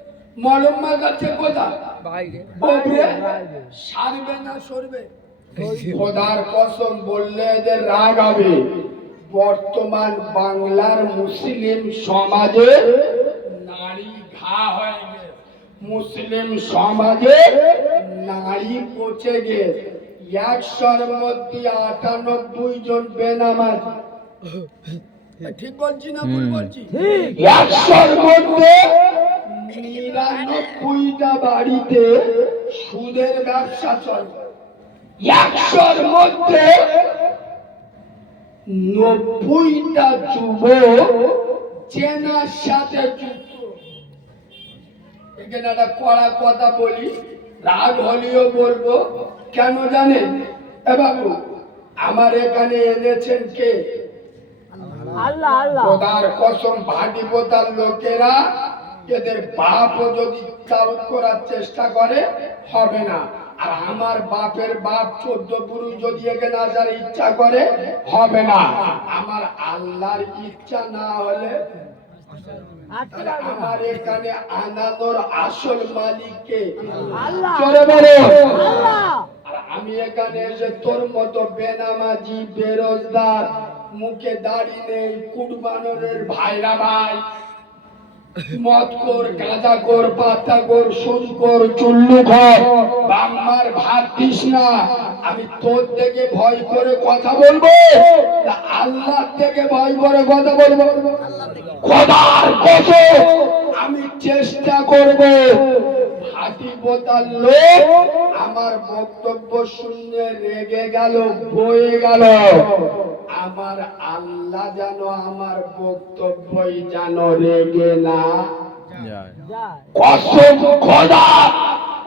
মলম মাখাচ্ছে কোথায়? বাইরে। ওপরে। বাইরে। সারবে না সরবে? খোদার কসম বললে এদের রাগ হবে। বর্তমান বাংলার মুসলিম সমাজে নারী ঘা হয়ে গেছে, মুসলিম সমাজে নারী পচে গেছে। 100-র মধ্যে 98 জন বেনামাজি। ঠিক বলছি না ভুল বলছি? 100-র মধ্যে 99টা বাড়িতে সুদের ব্যবসা চলে। 100-র মধ্যে 90টা যুবক জেনার সাথে যুক্ত। এখানে একটা কড়া কথা বলি, রাগ হলেও বলবো। কেন জানেন? এ বাবু, আমার এখানে এনেছেন কে? আল্লাহ আল্লাহ খোদার কসম ভাটি পোতার লোকেরা এদের বাপও যদি চালু করার চেষ্টা করে হবে না। আর আমার বাপের বাপ 14 পুরুষ যদি এখানে আসার ইচ্ছা করে হবে না। আমার আল্লাহর ইচ্ছা না হলে আসতে তাহলে পারবে না। আমার এখানে আনানোর আসল মালিককে আল্লাহ চলে বলো। আল্লাহ আর আমি এখানে এসে তোর মতো বেনামাজি বেরোজগার মুখে দাড়ি নেই কুরবানের ভাইরা ভাই মদ কর গাঁজা কর পাতা কর সুদ কর চুল্লু ঘর বাম্মার ভাত দিস না, আমি তোর থেকে ভয় করে কথা বলবো না আল্লাহ থেকে ভয় করে কথা বলবো? খোদার কসম আমি চেষ্টা করব। হাতি বোতাল লোক আমার বক্তব্য শুনে রেগে গেল বয়ে গেল, আমার আল্লাহ যেন আমার বক্তব্যই যেন রেগে না যায় কসম খোদা।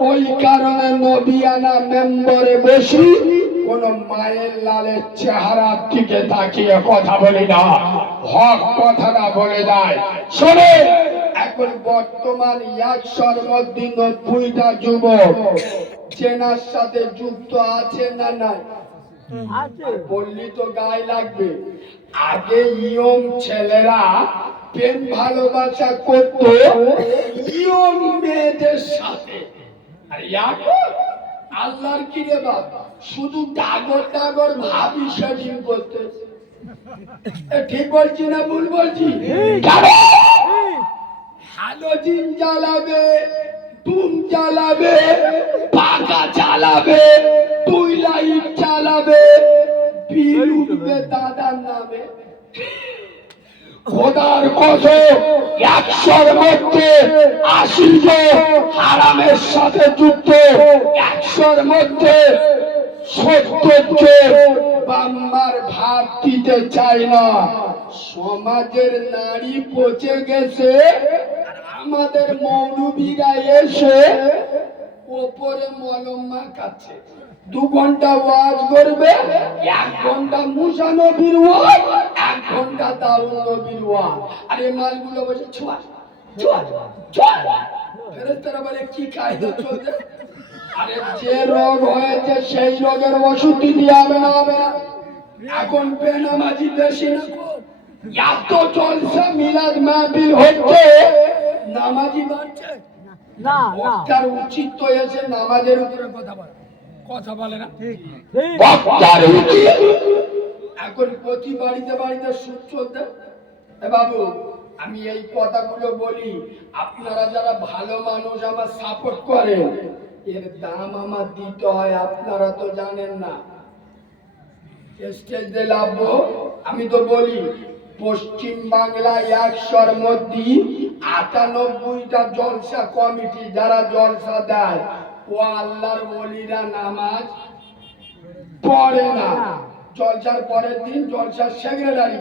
ওই কারণে নবিয়ানা মেম্বরে বসি কোন মায়ের লালের চেহারার দিকে তাকিয়ে কথা বলি না, হক কথাটা বলে যায়। শোনে এখন বর্তমান 100-র মধ্যে 90টা যুবক চেনার সাথে যুক্ত আছে না নাই? আছে বললি তো গায়ে লাগবে। আগে ইয়ং ছেলেরা প্রেম ভালোবাসা করত ইয়ং মেয়েদের সাথে, আর এখন আল্লাহর কি রে বাপ শুধু ডাগর ডাগর ভাবি সেটিং করতে। ঠিক বলছি না ভুল বলছি? হ্যালোজিন জ্বালাবে, তুম জ্বালাবে, পাকা চালাবে, তুই লাইট চালাবে, বিল উঠবে দাদার নামে। খোদার কসম 100-র মধ্যে 80 জন হারামের সাথে যুক্ত, 100-র মধ্যে 70 জন বাম্মার ভাত দিতে চায় না। সমাজের নারী পচে গেছে, আর আমাদের মৌলবীরা এসে ওপরে মলম মাখাচ্ছে। 2 ঘন্টা ওয়াজ করবে, 1 ঘন্টা মুসা নবীর ওয়াজ, 1 ঘন্টা দাউদ নবীর ওয়াজ। আর এই মালগুলো বসে ছোয়া ছোয়া ছোয়া। ফেরেশতারা বলে কি কায়দা চলছে? আরে যে রোগ হয়েছে সেই রোগের ওষুধ দিতে হবে না হবে না? এখন বেনামাজি বেশি না, এত জলসা মিলাদ মাহফিল হচ্ছে, নামাজি বাড়ছে না না বক্তার উচিত তো এসে নামাজের উপরে কথা বলে, কথা বলে না? ঠিক বক্তার উচিত এখন প্রতি বাড়িতে বাড়িতে সুদ চলতে। এ বাবু আমি এই কথাগুলো বলি, আপনারা যারা ভালো মানুষ আমার সাপোর্ট করেন, এর দাম আমার দিতে হয়, আপনারা তো জানেন না। স্টেজ দিয়ে লাভবো, আমি তো বলি পশ্চিম বাংলায় 100-র মধ্যে 98টা জলসা কমিটি যারা জলসা দেয় ও আল্লাহর ওলিরা নামাজ পড়ে না। জলসার পরের দিন জলসার সেক্রেটারি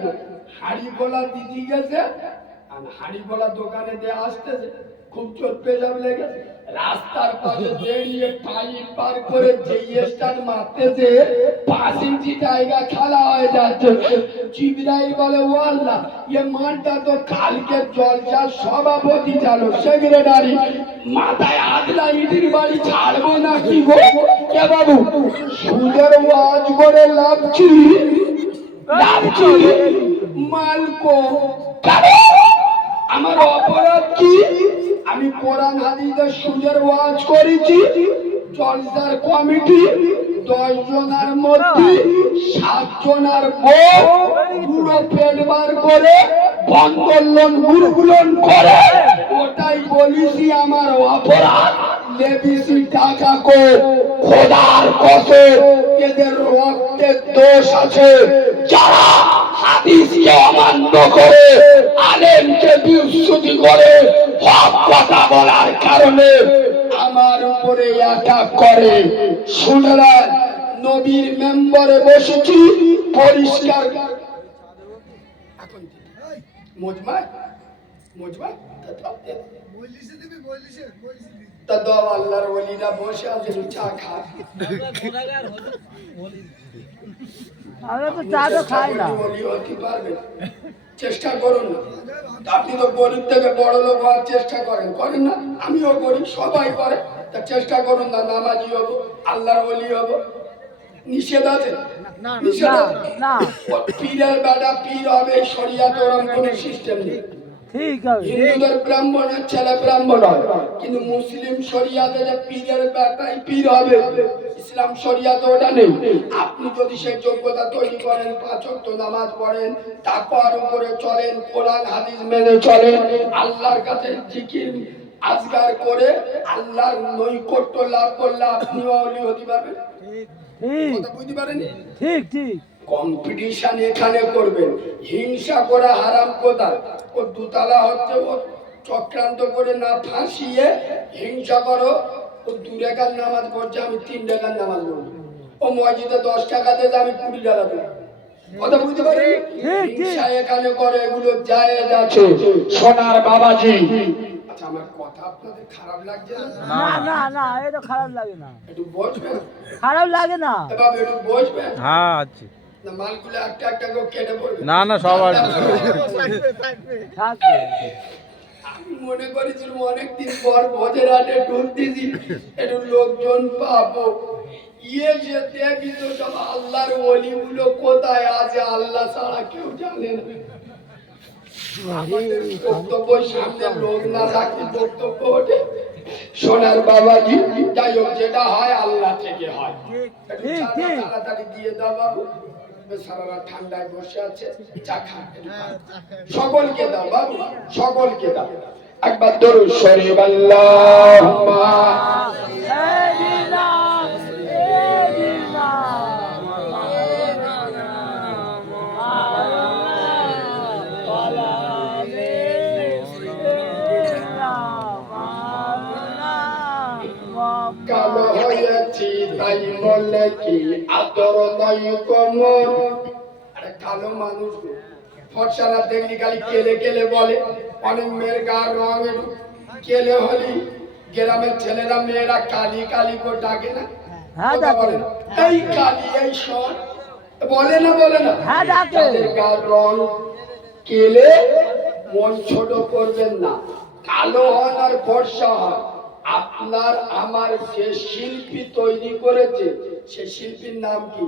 হাড়ি গোলা দিদি গেছে, আর হাড়ি গোলা দোকানে দিয়ে আসতেছে, খুব চোট পেজাব লেগে রাস্তার পাশে দাঁড়িয়ে পাইপ পার করে যেইস্টার মারতেছে 5 ইঞ্চি জায়গা খালা হয়ে যাচ্ছে। জিবরাইল বলে ও আল্লাহ এ মানটা তো কালকে জলসার সভাপতি ছিল সেক্রেটারি, মাথায় আদলা ইটির বাড়ি ছাড়বো না কি গো? এ বাবু সুদের ওয়াজ করে লাভছি লাভছি মালকো আমার অপরাধ কি? আমি কোরআন হাদিসের সুদের ওয়াজ করেছি, জলসার কমিটি 10 জনের মধ্যে 7 জনের বউ পুরো পেট বার করে বন্ধন লোন গুরগুলন করে, ওটাই বলিছি আমার অপরাধ। লেবিসি টাকা কো খোদার কসম এদের রক্তের দোষ আছে, যারা হাদিসকে অমান্য করে আলেমকে বিচ্যুতি করে হক কথা বলার কারণে আমার উপরে অ্যাটাক করে। শুনরা নবীর মেম্বারে বসেছি পরিষ্কার মজমা মজমা তা দাও আল্লাহর ওলিরা বসে আছে চা খা। আমরা তো চা তো খাই না। ওলি হতে পারবেন, চেষ্টা করুন না। আপনি তো গরিব থেকে বড় লোক হওয়ার চেষ্টা করেন, করেন না? আমিও গরিব, সবাই করে। তা চেষ্টা করুন না নামাজি হব, আল্লাহর ওলি হব। নিষেধ আছে? নিষেধ না আছে? না, ও পীরের বেটা পীর হবে, শরিয়াতে ওরকম কোনো সিস্টেম নেই। ঠিক আছে। হিন্দুদের ব্রাহ্মণের ছেলে ব্রাহ্মণ হয়, কিন্তু মুসলিম শরিয়াতে যে পীরের বেটাই পীর হবে, ইসলাম শরিয়াতে ওটা নেই। আপনি যদি সেই যোগ্যতা তৈরি করেন, 5 ওয়াক্ত নামাজ পড়েন, তাকওয়ার উপরে চলেন, কোরআন হাদিস মেনে চলেন, আল্লাহর কাছে জিকির আজগার করে আল্লাহর নৈকট্য লাভ করলে আপনিও ওলি হতে পারবেন। ঠিক কথা বুঝতে পারেন? ঠিক ঠিক। কম্পিটিশন এখানে করবেন, হিংসা করা হারাম। কোথায়? ও দুতলা হচ্ছে, ও চক্রান্ত করে না ফাঁসিয়ে হিংসা করো। ও 2 টাকার নামাজ পড়ছে, আমি 3 টাকার নামাজ পড়ছি। ও মসজিদে 10 টাকা দেয়, আমি 20 টাকা দেব। কথা বুঝতে পারেন? হিংসা এখানে করে, এগুলো জায়েজ আছে। সোনার বাবাজি, আচ্ছা আমার কথা আপনাদের খারাপ লাগছে না? না না না, এটা খারাপ লাগে না, একটু বসবেন, খারাপ লাগে না। এভাবে একটু বসবেন। হ্যাঁ আছে। না মালগুলো একটা একটা করে কেটে পড়বে। না না, সব আছে। থাকবে। আমি মনে করেছিলাম অনেকদিন পর ভোজের হাটে ঢুক দিয়েছি, একটু লোকজন পাবো। যে দেখি তো সব আল্লাহর ওলিগুলো কোথায় আছে, আল্লাহ ছাড়া কেউ জানে না। আমাদের বক্তব্য সামনে লোক না থাকলে বক্তব্য ওঠে। সোনার বাবাজি, যাই হোক, যেটা হয় আল্লাহ থেকে হয়। একটু চাটা তাড়াতাড়ি দিয়ে দাও বাবু, সারা রাত ঠান্ডায় বসে আছে, চা খান, একটু খান। সকলকে দাও বাবু, সকলকে দাও। একবার দরুদ শরীফ আল্লাহুম্মা এদিনা, এদিনা, কালো হয়েছি তাই বলে কি আদর নয় কমর। আরে কালো মানুষ ফর্সারা দেখলি খালি কেলে কেলে বলে। অনেক মেয়ের গার রং একটু কেলে হলি, গ্রামের ছেলেরা মেয়েরা কালি কালি করে ডাকে না? হ্যাঁ, কথা বলে না? এই কালি, এই সর বলে না, বলে না? হ্যাঁ, ডাকে। তাদের গার রং কেলে, মন ছোট করবেন না। কালো হন আর ফর্সা হন, আপনার আমার যে শিল্পী তৈরি করেছে, সে শিল্পীর নাম কি?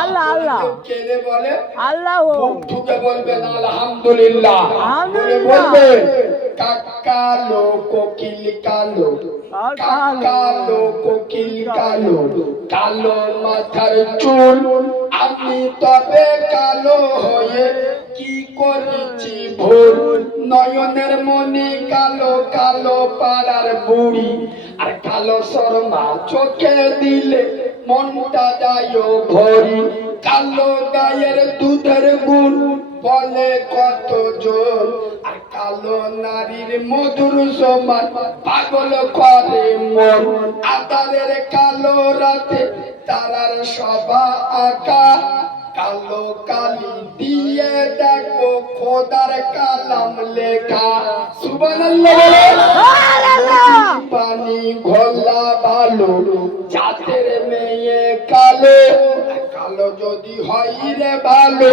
আল্লাহ আল্লাহ কেউ কেলে বলে, আল্লাহ। মুখ ঠুকে বলবেন আলহামদুলিল্লাহ। বলে আলহামদুলিল্লাহ। বলবেন কালো কোকিল কালো, কালো কোকিল কালো, কালো মাথার চুল, আমি তবে কালো হয়ে কি করেছি ভুল। নয়নের মনি কালো, কালো পাড়ার বুড়ি, আর কালো শর্মা চোখে দিলে মনটা যায় ভরি। কালো গায়ের দুধের গুণ বলে কত জোর, আর কালো নারীর মধুর সমান পাগল করে মন। আধারের কালো রাতে তারার সভা আঁকা, কালো কালি দিয়ে দেখো খোদার কালাম লেখা। সুবহানাল্লাহ বলে। পানি ঘোলা ভালো, জাতের মেয়ে কালো, কালো যদি হয় রে ভালো,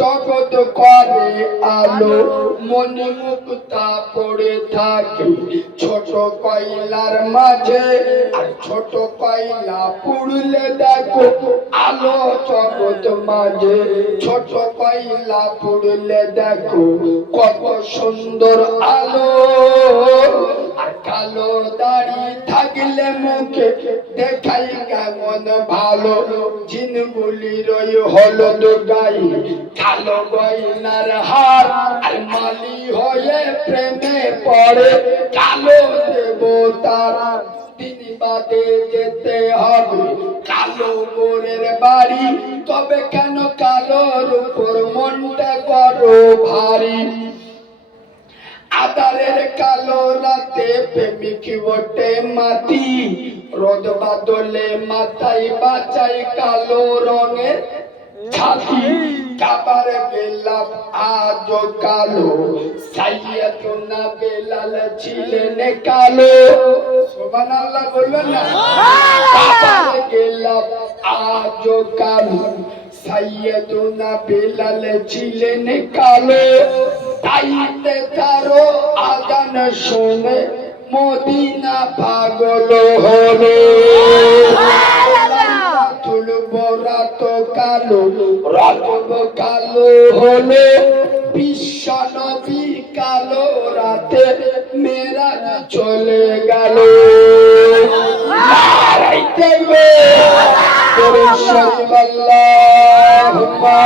জগৎ করে আলো। মনি মুক্তা পড়ে থাকে ছোট কয়লার মাঝে, আর ছোট কয়লা পুড়লে দেখো আলো জগৎ মাঝে। ছোট কয়লা পুড়লে দেখো কত সুন্দর আলো, আর কালো দাড়ি থাকলে মুখে দেখাই কেমন ভালো। জিনগুলির ওই হলুদ গাই, কালো গয়নার হার, আর মালি হয়ে প্রেমে পড়ে কালো দেবতার। দিন বাদে যেতে হবে কালো গোরের বাড়ি, তবে কেন কালোর উপর মনটা করো ভারী। আধারের কালো রাতে প্রেমিক বটে মাটি, রোদ বাদলে মাথায় বাঁচাই কালো রঙের ছাতি। কাবার গেলাম আজ কালো, সাইয়েদনা বেলাল ছিলেন কালো। সুবহানাল্লাহ বলবেন না? কাবার গেলাম আজ কালো, সাইয়েদুনা বেলাল ছিলেন কালো, তাইতে তারও আজান শুনে মদিনা পাগল হলো। তুলবো রাত কালো, রতব কালো হলো, বিশ্ব নবী কালো রাতে মেরাজ চলে গেল। নারায়ে তাকবীর, দরুদ শরীফ আল্লাহুম্মা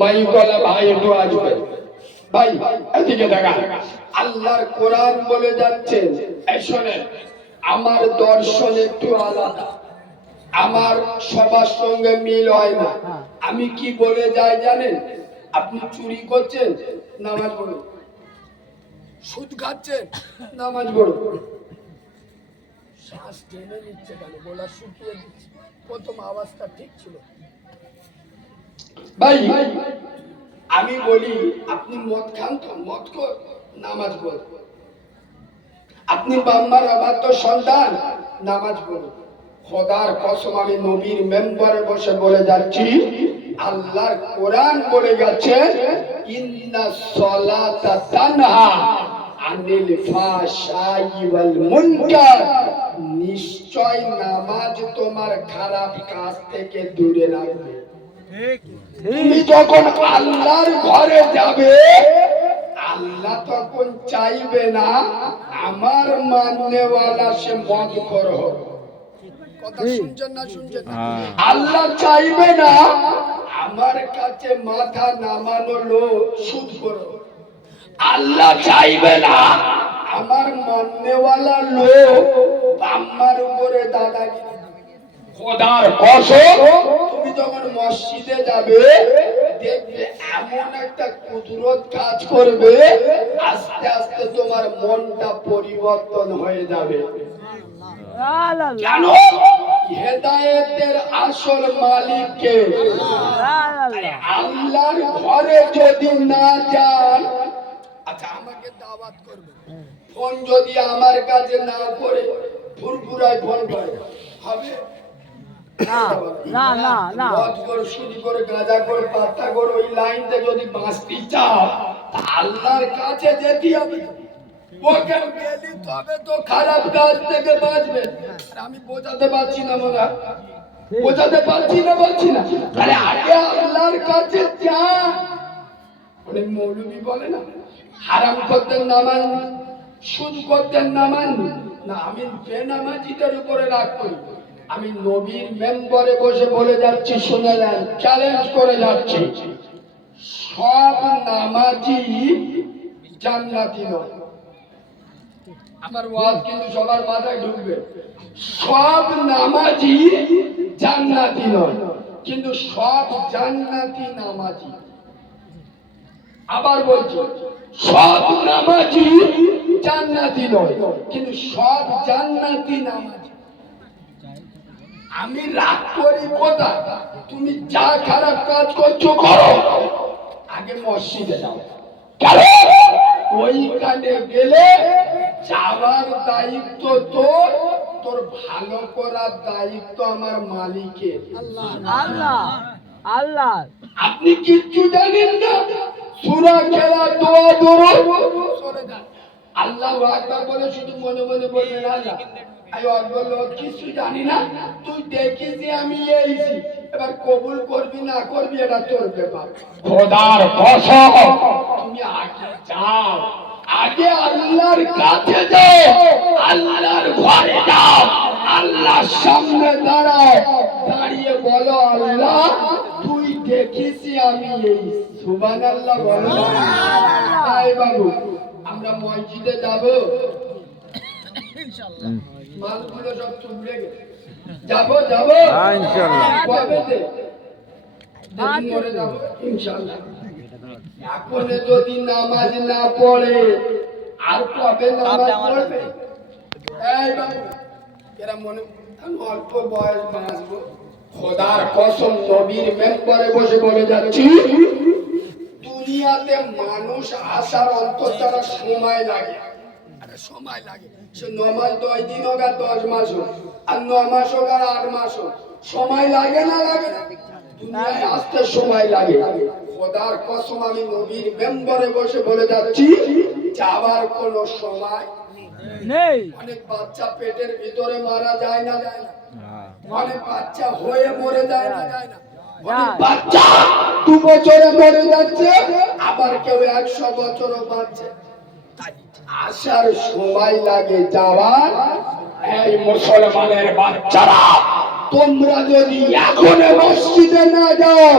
মাইকলা ভাই একটু আসবে ভাই, এদিকে দেখা। আল্লাহর কোরআন বলে যাচ্ছে, এই শোনেন, আমার দর্শন একটু আলাদা, আমার সবার সঙ্গে মিল হয় না। আমি কি বলে যাই জানেন? আপনি চুরি করছেন, নামাজ পড়ুন। সুদ খাচ্ছেন, নামাজ পড়ুন। শ্বাস টেনে নিচ্ছে কেন? গলা শুকিয়ে দিচ্ছে। প্রথম আওয়াজটা ঠিক ছিল ভাই। আমি বলি, আপনি মদ খান তো, মদ কর, নামাজ পড়। আপনি বাম্মার আবাদ সন্তান, নামাজ পড়। খোদার কসম, আমি নবীর মেম্বারে বসে বলে যাচ্ছি, আল্লাহর কোরআন বলে গেছে, ইন্নাস সালাতা তানহা আনিল ফাহশাই ওয়াল মুনকার। নিশ্চয় নামাজ তোমার খারাপ কাজ থেকে দূরে রাখবে। তুমি যখন আল্লাহর ঘরে যাবে, আল্লাহ তখন চাইবে না আমার মাননেওয়ালা সে মদখোর হোক। কথা শুনছেন না? শুনছেন না? আল্লাহ চাইবে না আমার কাছে মাথা নামানো লোক সুদখোর হোক। আল্লাহ চাইবে না আমার মাননেওয়ালা লোক আমার উপরে দাদাগিরি। খোদার কসম, তুমি যখন মসজিদে যাবে, দেখবে এমন একটা কুদরত কাজ করবে, আস্তে আস্তে তোমার মনটা পরিবর্তন হয়ে যাবে। কেন? হেদায়েতের আসল মালিক কে? আল্লাহর ঘরে যদি না যান, আচ্ছা আমাকে দাওয়াত করবে, ফোন যদি আমার কাছে না করে ফুরফুরায় ফোন করে হবে? না না না, মদ করে, সুদি করে, গাঁজা করে, পাত্তা করে, ওই লাইনতে যদি বাঁচতে চাও, আল্লাহর কাছে যেতে হবে। ওকে গেলি তবে তো খারাপ কাজ থেকে বাঁচবে। আর আমি বোঝাতে পারছি না, মনে হয় বোঝাতে পারছি না। আরে আগে আল্লাহর কাছে যা। অনেক মৌলবী বলে না, হারাম করতেন নামাজ, সুদ করতেন নামাজ না। আমি বেনামাজিদের উপরে রাগ করি। আমি নবীর মেম্বারে বসে বলে যাচ্ছি, শুনে নেন, চ্যালেঞ্জ করে যাচ্ছি, সব নামাজি জান্নাতি নয়। আমার ওয়াজ কিন্তু সবার মাথায় ঢুকবে। সব নামাজি জান্নাতি নয়, কিন্তু সব জান্নাতি নামাজি। আবার বলছি, সব নামাজি জান্নাতি নয়, কিন্তু সব জান্নাতি নামাজি। আমি রাগ করি কোথায়? তুমি যা খারাপ কাজ করছো করো, আগে মসজিদে যাও। কেন? ওইখানে গেলে যাওয়ার দায়িত্ব তোর, তোর ভালো করার দায়িত্ব আমার মালিকের। আল্লাহ আল্লাহ। আপনি কিচ্ছু জানেন না, সূরা খেলা, দোয়া দরুদ সরে যান। আল্লাহু আকবার বলে শুধু মনে মনে বলবেন, আল্লাহ আমি বললো কিছু জানি না, তুই দেখিস যে আমি এইছি, এবার কবুল করবি না করবি এটা তোর ব্যাপার। খোদার কসম, তুমি আগে যাও, আগে আল্লাহর কাছে যাও, আল্লাহর ঘরে যাও, আল্লাহর সামনে দাঁড়াও, দাঁড়িয়ে বলো, আল্লাহ তুই দেখিস আমি এই। সুবহানাল্লাহ বলো। তাই বাবু, আমরা মসজিদে যাব, মালগুলো সব চুমড়ে গেছে। যাবো ইনশাআল্লাহ। কবেতে? যেদিন মরে যাবো ইনশাআল্লাহ। এখন যদি নামাজ না পড়ে আর কবে নামাজ পড়বে? এই বাবু, এরা আমি অল্প বয়স বাঁচবো। খোদার কসম নবীর মেম্বারে বসে বলে যাচ্ছি, দুনিয়াতে মানুষ আসার অন্তত তারা সময় লাগে, সময় লাগে। সে 9 মাস 10 দিন হোক আর 10 মাস হোক, আর 9 মাস হোক আর 8 মাস হোক, সময় লাগে না লাগে না? দুনিয়ায় আসতে সময় লাগে। খোদার কসম আমি নবীর মেম্বারে বসে বলে যাচ্ছি, যাবার কোনো সময় নেই। অনেক বাচ্চা পেটের ভিতরে মারা যায় না যায় না, অনেক বাচ্চা হয়ে মরে যায় না যায় না, অনেক বাচ্চা 2 বছরে মরে যাচ্ছে, আবার কেউ 100 বছরও বাঁচছে। আসার সময় লাগে, যাওয়ার। এই মুসলমানের বাচ্চারা, তোমরা যদি এখন মসজিদে না যাও,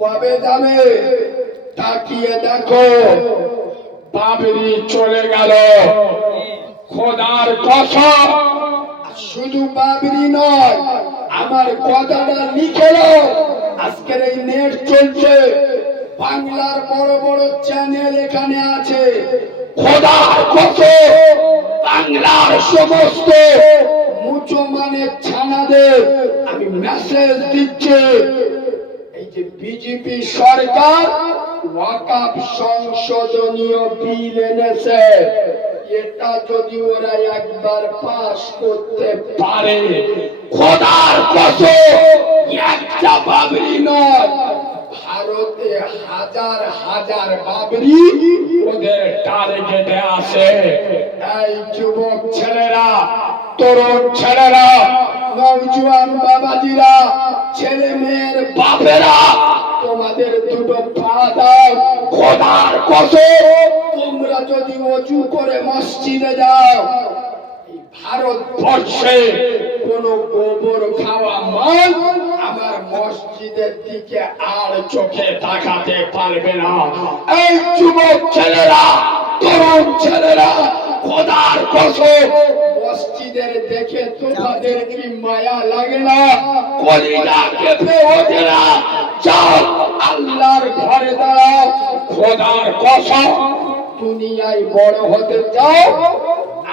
কবে যাবে? তাকিয়ে দেখো, বাবরি চলে গেল। খোদার কসম, শুধু বাবরি নয়, আমার কথাটা লিখে নাও। আজকের এই নেট চলছে, বাংলার বড় বড় চ্যানেল এখানে আছে। খোদার কসম, বাংলার সমস্ত মুসলমানের ছানাদের আমি মেসেজ দিচ্ছি, এই যে বিজেপি সরকার ওয়াকফ সংশোধনীয় বিল এনেছে, এটা যদি ওরা একবার পাস করতে পারে, খোদার কসম একটা বাবরি নয়, ভারতে হাজার হাজার বাবরি ওদের টার্গেটে আছে। এই যুবক ছেলেরা, তরুণ ছেলেরা, নওজোয়ান বাবাজিরা, ছেলে মেয়ের বাপেরা, তোমাদের দুটো পা দাও। খোদার কসম, তোমরা যদি ওযু করে মসজিদে যাও, এই ভারতবর্ষে কোন গোবর খাওয়া মাল আমার মসজিদের দিকে আর চোখে তাকাতে পারবে না। এই যুবক ছেলেরা, তরুণ ছেলেরা, খোদার কসম, মসজিদের দেখে তোমাদের কি মায়া লাগে না? কলিজা কেঁপে ওঠে না? যাও আল্লাহর ঘরে দাঁড়াও। খোদার কসম, দুনিয়ায় বড় হতে চাও?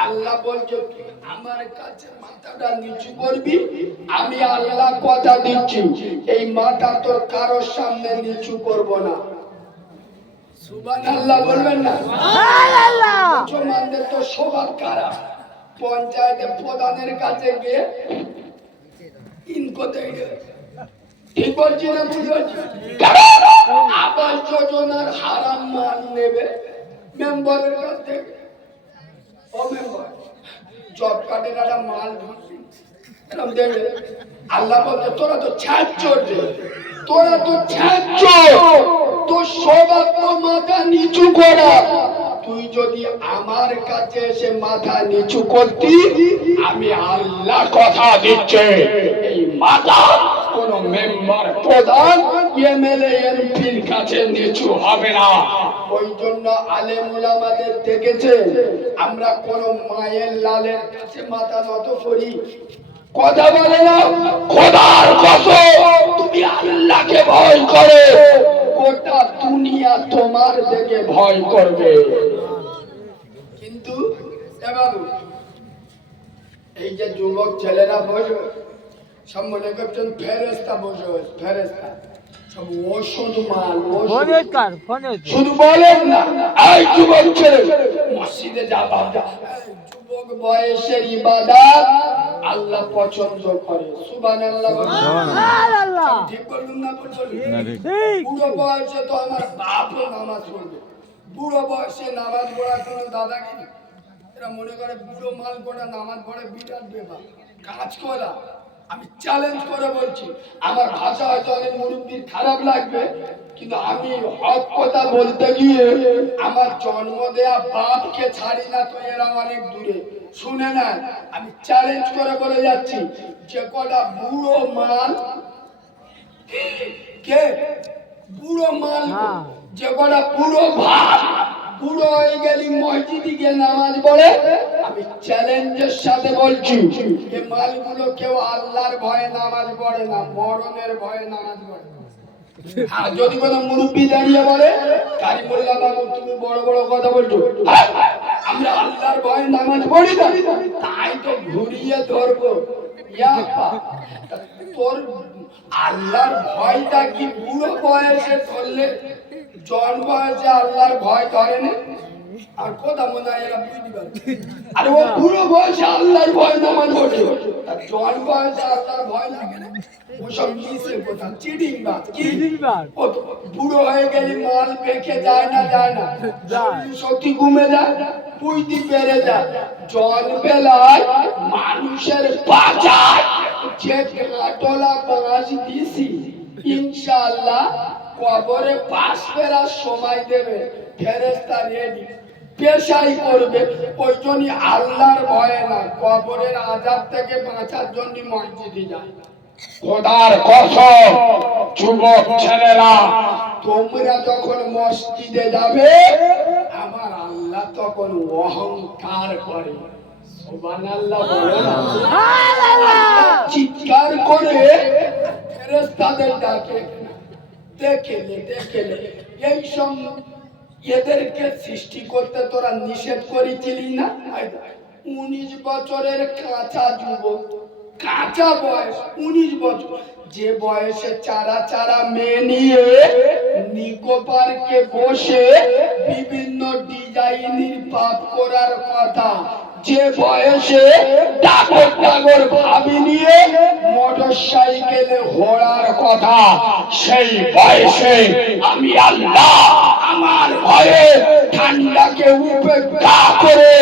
আল্লাহ বলছো কি আমার কাছে মাথাটা নিচু করবি? আমি আল্লাহ কথা দিচ্ছি, এই মাথা তোর কারোর সামনে নিচু করব না। সুবহানাল্লাহ বলবেন না? সুবহানাল্লাহ। মুসলমানদের তো স্বভাব খারাপ, পঞ্চায়েতে প্রধানের কাছে গিয়ে ইনকো দেয়, ঠিক বলছি না ভুল বলছি? আবাস যোজনার হারাম মাল নেবে মেম্বারের কাছ থেকে। ও মেম্বার, জব কার্ডের একটা মাল ঢুকবি, এরকম দেবে। আল্লাহ বলছে তোরা তো ছাড়ছো, তোরা তো ছাড়ছো, তোর স্বভাব তো মাথা নিচু করা। তুই যদি আমার কাছে এসে মাথা নিচু করতি, আমি আল্লাহ কথা দিচ্ছি, এই মাথা কোন মেম্বার, প্রধান, এমএলএ, এমপির কাছে নিচু হবে না। ওই জন্য আলেম ওলামাদের দেখেছে, আমরা কোন মায়ের লালের কাছে মাথা নত করি, কথা বলে না। খোদার কসম, তুমি আল্লাহকে ভয় করো, গোটা দুনিয়া তোমার দেখে ভয় করবে। কিন্তু এ বাবু, এই যে যুবক ছেলেরা বসে, সব মনে করছেন ফেরেস্তা বসে, ফেরেস্তা সব ওষুধ মাল, ফোনের কার, ফোনের কার। শুধু বলেন না এই যুবক ছেলে মসজিদে যাবা, যুবক বয়সের ইবাদত আল্লাহ পছন্দ করে। সুবহানাল্লাহ বলুন। সুবহানাল্লাহ। ঠিক বলুন না ভুল বলুন? না, ঠিক। ঠিক। বুড়ো বয়সে তো আমার বাপও নামাজ পড়বে, বুড়ো বয়সে নামাজ পড়া কোনো দাদাগিরি। এরা মনে করে বুড়ো মাল করে নামাজ পড়ে, বিরাট ব্যাপার, কাজ করা। আমি চ্যালেঞ্জ করে বলছি, আমার ভাষা হয়তো অনেক মুরব্বীর খারাপ লাগবে, কিন্তু আমি হক কথা বলতে গিয়ে আমার জন্ম দেয়া বাপকে ছাড়ি না, তো এরা অনেক দূরে। শুনে না, আমি চ্যালেঞ্জ করে বলে যাচ্ছি, যে কটা বুড়ো মাল, কে বুড়ো মাল, হ্যাঁ। যে কটা বুড়ো ভাত, বুড়ো হয়ে গেলি মসজিদে গিয়ে নামাজ পড়ে, আমি চ্যালেঞ্জের সাথে বলছি, এই মালগুলো কেউ আল্লাহর ভয়ে নামাজ পড়ে না, মরণের ভয়ে নামাজ পড়ে। আর যদি কোনো মুরব্বী দাঁড়িয়ে বলে, কারিমুল্লাহ বাবু তুমি বড় বড় কথা বলছো, আমরা আল্লাহর ভয়ে নামাজ পড়ি না, তাই তো ঘুরিয়ে ধরবো। ইয়া বাবা, তোর আল্লাহর ভয়টা কি বুড়ো বয়সে ধরলে জন বয়সে আল্লাহর ভয় ধরে না? আর কথা মনে হয় এরা বুঝতে পারে। আরে ও বুড়ো বয়সে আল্লাহর ভয় নামাজ পড়ে, আর জন বয়সে আল্লাহর ভয় লাগে না? ওসব কিসের কথা? চিটিং বাজ কি? ও তো বুড়ো হয়ে গেলে মাল পেকে যায় না, যায় না, শক্তি কমে যায়, বুঝতে পেরে যায়। জন বেলায় মানুষের বাঁচায় যে কাটলা বাঁশ দিছি, ইনশাআল্লাহ কবরে পাশ ফেরার সময় দেবে, ফেরেশতা রেডি, পেশাই করবে। ওই জন্যই আল্লাহর ভয়ে না, কবরের আযাব থেকে বাঁচার জন্য মসজিদে যায়। খোদার কসম যুবক ছেলেরা, তোমরা যখন মসজিদে যাবে আমার আল্লাহ তখন অহংকার করে। সুবহানাল্লাহ বলো না। চিৎকার করে ফেরেশতাদের ডাকে, দেখেলে দেখেলে এই সব এদেরকে সৃষ্টি করতে তোরা নিষেধ করেছিলি না? 19 বছরের কাঁচা যুবক, কাঁচা বয়স 19 বছর, যে বয়সে চারা চারা মেয়ে নিয়ে নিকো পার্কে বসে বিভিন্ন ডিজাইনের পাপ করার কথা, যে বয়সে টাকর টাকর ভাবি নিয়ে মোটর সাইকেলে ঘোরার কথা, সেই বয়সে আমি আল্লাহ আমার ভয়ে ঠান্ডাকে উপেক্ষা করে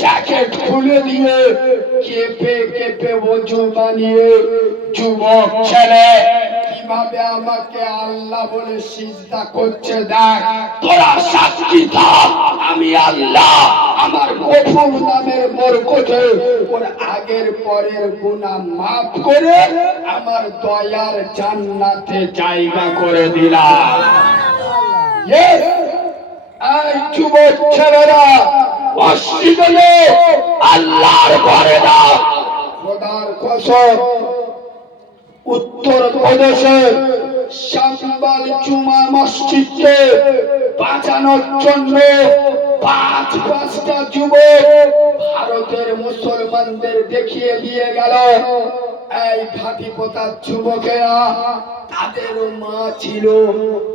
জ্যাকেট খুলে দিয়ে কেঁপে কেঁপে ওযু বানিয়ে যুবক ছেলে কিভাবে আমাকে আল্লাহ বলে সিজদা করছে দেখ, তোরা সাক্ষী থাক। আমি আল্লাহ আমার গফুর নামের বরকতে ওর আগের পরের গুনাহ মাফ করে আমার দয়ার জান্নাতে জায়গা করে দিলাম। Yes! এই যুবক ছেলেরা মসজিদে আল্লাহর ঘরে দাও। খোদার কসম উত্তর প্রদেশে শাম্বাল জুমা মসজিদকে বাঁচানোর জন্য 5-5টা যুবক ভারতের মুসলমানদের দেখিয়ে দিয়ে গেল। এই ভাটি পোতার যুবকেরা, তাদেরও মা ছিল,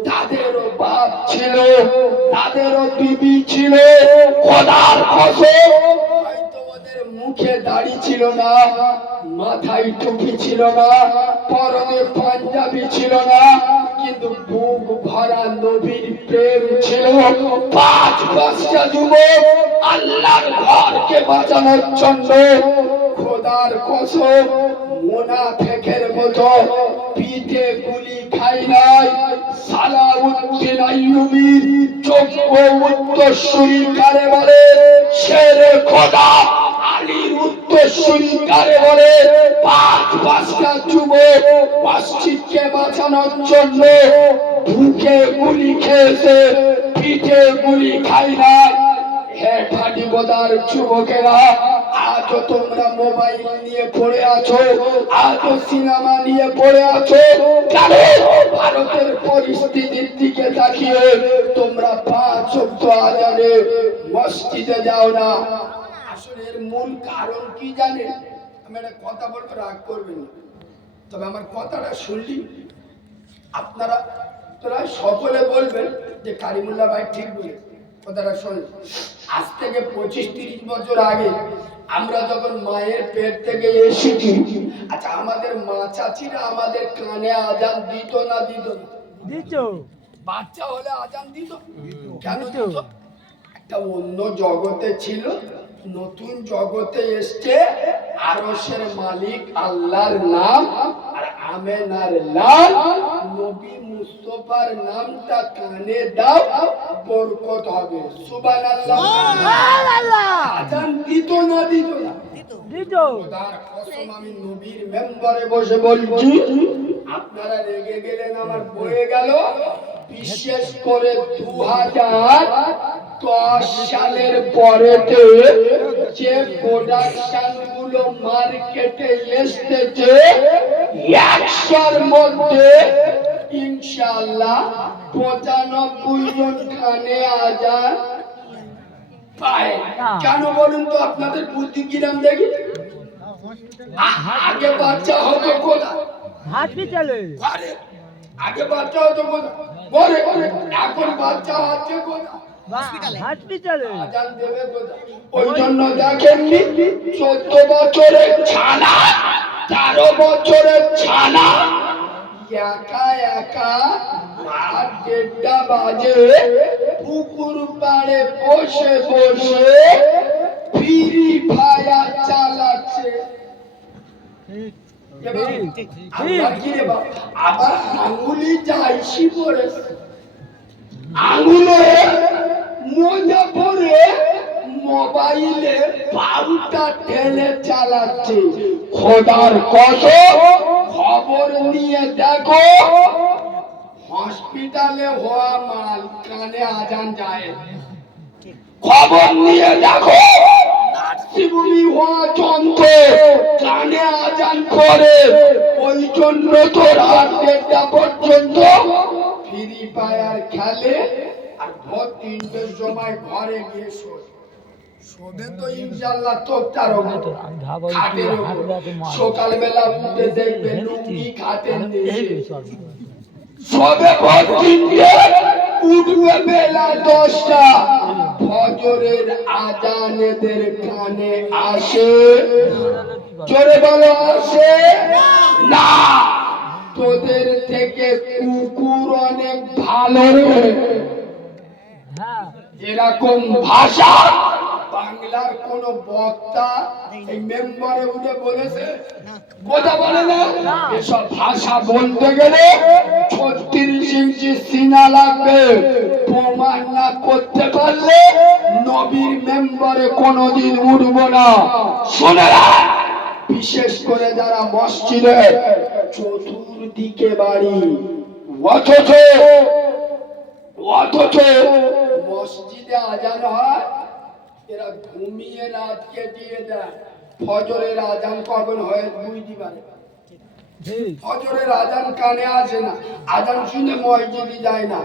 তাদেরও বাপ ছিল, তাদেরও বিবি ছিল। খোদার কসম হয়তো ওদের মুখে দাড়ি ছিল না, মাথায় টুপি ছিল না, পরনে পাঞ্জাবি ছিল না, কিন্তু বুক ভরা নবীর প্রেম ছিল। 5-5টা যুবক আল্লাহর ঘরকে বাঁচানোর জন্য খোদার কসম মুনাফিকের মতো পিঠে গুলি খাই নাই। সালাউদ্দিন আইয়ুবীর যোগ্য উত্তরসূরি কারে বলে? শেরে খোদা আলীর উত্তরসূরি কারে বলে? 5-5টা যুবক মসজিদকে বাঁচানোর জন্য বুকে গুলি খেয়েছে, পিঠে গুলি খাই নাই। হে ফাটিপদার যুবকেরা, আজও তোমরা মোবাইল নিয়ে পড়ে আছো, আজও সিনেমা নিয়ে পড়ে আছো। ভারতের পরিস্থিতির দিকে তাকিয়ে তোমরা 5 ওয়াক্ত আযানে মসজিদে যাও না। আসলে এর মূল কারণ কি জানেন? আমি একটা কথা বলবো, রাগ করবেন না, তবে আমার কথাটা শুনলি আপনারা তোরা সকলে বলবেন যে কারিমুল্লাহ ভাই ঠিক বলে। কথাটা শোন, আজ থেকে 25-30 বছর আগে আমরা যখন মায়ের পেট থেকে এসেছি, আচ্ছা আমাদের মা চাচিরা আমাদের কানে আজান দিত না দিত না? দিত। বাচ্চা হলে আজান দিত। কেন দিত? একটা অন্য জগতে ছিল, নতুন জগতে এসছে, আরশের মালিক আল্লাহর নাম আর আমেনার লাল নবী মুস্তাফার নামটা কানে দাও, বরকত হবে। সুবহানাল্লাহ। সুবহানাল্লাহ। আজান দিত না দিত না? দিত। খোদার কসম আমি নবীর মেম্বারে বসে বলছি, আপনারা রেগে গেলেন, আমার বয়ে গেল। বিশেষ করে 2010 সালের পরেতে যে প্রোডাকশন গুলো মার্কেটে এসেছে, 100-র মধ্যে ইনশাআল্লাহ 95 জন কানে আজান পায়। কেন বলুন তো? আপনাদের বুদ্ধি কিরাম দেখি। আগে বাচ্চা হতো কোথায়? হসপিটালে ঘরে। আগে বাচ্চা হতো কোথায়? ঘরে। এখন বাচ্চা হচ্ছে কোথায়? হসপিটালে আজান দেবে কোথায়? ওই জন্য দেখেননি 14 বছরের ছানা 13 বছরের ছানা একা একা রাত 1:30 বাজে পুকুর পাড়ে বসে বসে ফ্রি ফায়ার চালাচ্ছে। আমরা কি রে বাবা? আবার আঙুলি যাইছি পড়েছে, আঙুলে মোজা পরে মোবাইলে পাউটা ঠেলে চালাচ্ছে। খোদার কসম, খবর নিয়ে দেখো হসপিটালে হওয়া মাল কানে আজান যায়। খবর নিয়ে দেখো নার্সিংহোমে হওয়া যন্ত্র কানে আজান করে। ওই জন্য তো রাত 1:30 পর্যন্ত ফ্রি ফায়ার খেলে আর ভোর 3টের সময় ঘরে গিয়ে শোবে। তো ইনশাল্লাহ তোরটার খাটের উপর সকালবেলা উঠে দেখবে লুঙ্গি খাটের নিচে সবে ভোর 3টে উঠবে বেলা 10টা। ফজরের আজান এদের কানে আসে? জোরে বলো আসে না? তোদের থেকে কুকুর অনেক ভালো রে। এরকম ভাষা বাংলার কোন বক্তা এই মেম্বারে উঠে বলেছে? কথা বলে না। এসব ভাষা বলতে গেলে 36 ইঞ্চি সিনা লাগবে। প্রমাণ না করতে পারলে নবীর মেম্বারে কোনোদিন উঠবো না। শুনে রাখ, বিশেষ করে যারা মসজিদে চতুর্দিকে বাড়ি অথচ মসজিদে আজান হয়, এরা ঘুমিয়ে রাত কেটিয়ে দেয়। ফজরের আজান কখন হয় বুঝতে পারে? ফজরের আজান কানে আসে না, আজান শুনে মসজিদে যায় না।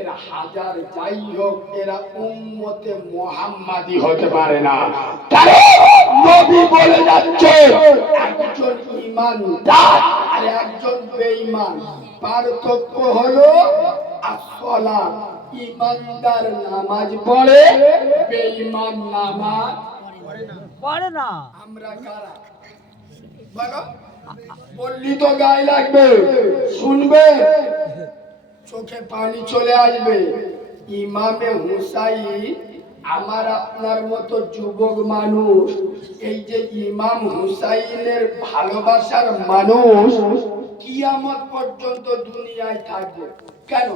এরা হাজার যাই হোক, এরা উম্মতে মুহাম্মাদি হতে পারে না। কারণ নবী বলে যাচ্ছে একজন ঈমানদার আর একজন বেঈমান পার্থক্য হলো আসসালাত। ঈমানদার নামাজ পড়ে, বেঈমান নামাজ পড়ে না। আমরা কারা বলো? বললি তো গায়ে লাগবে, শুনবে চোখে পানি চলে আসবে। ইমামে হুসাইন আমার আপনার মতো যুবক মানুষ, এই যে ইমাম হুসাইনের ভালোবাসার মানুষ কিয়ামত পর্যন্ত দুনিয়ায় থাকবে। কেন?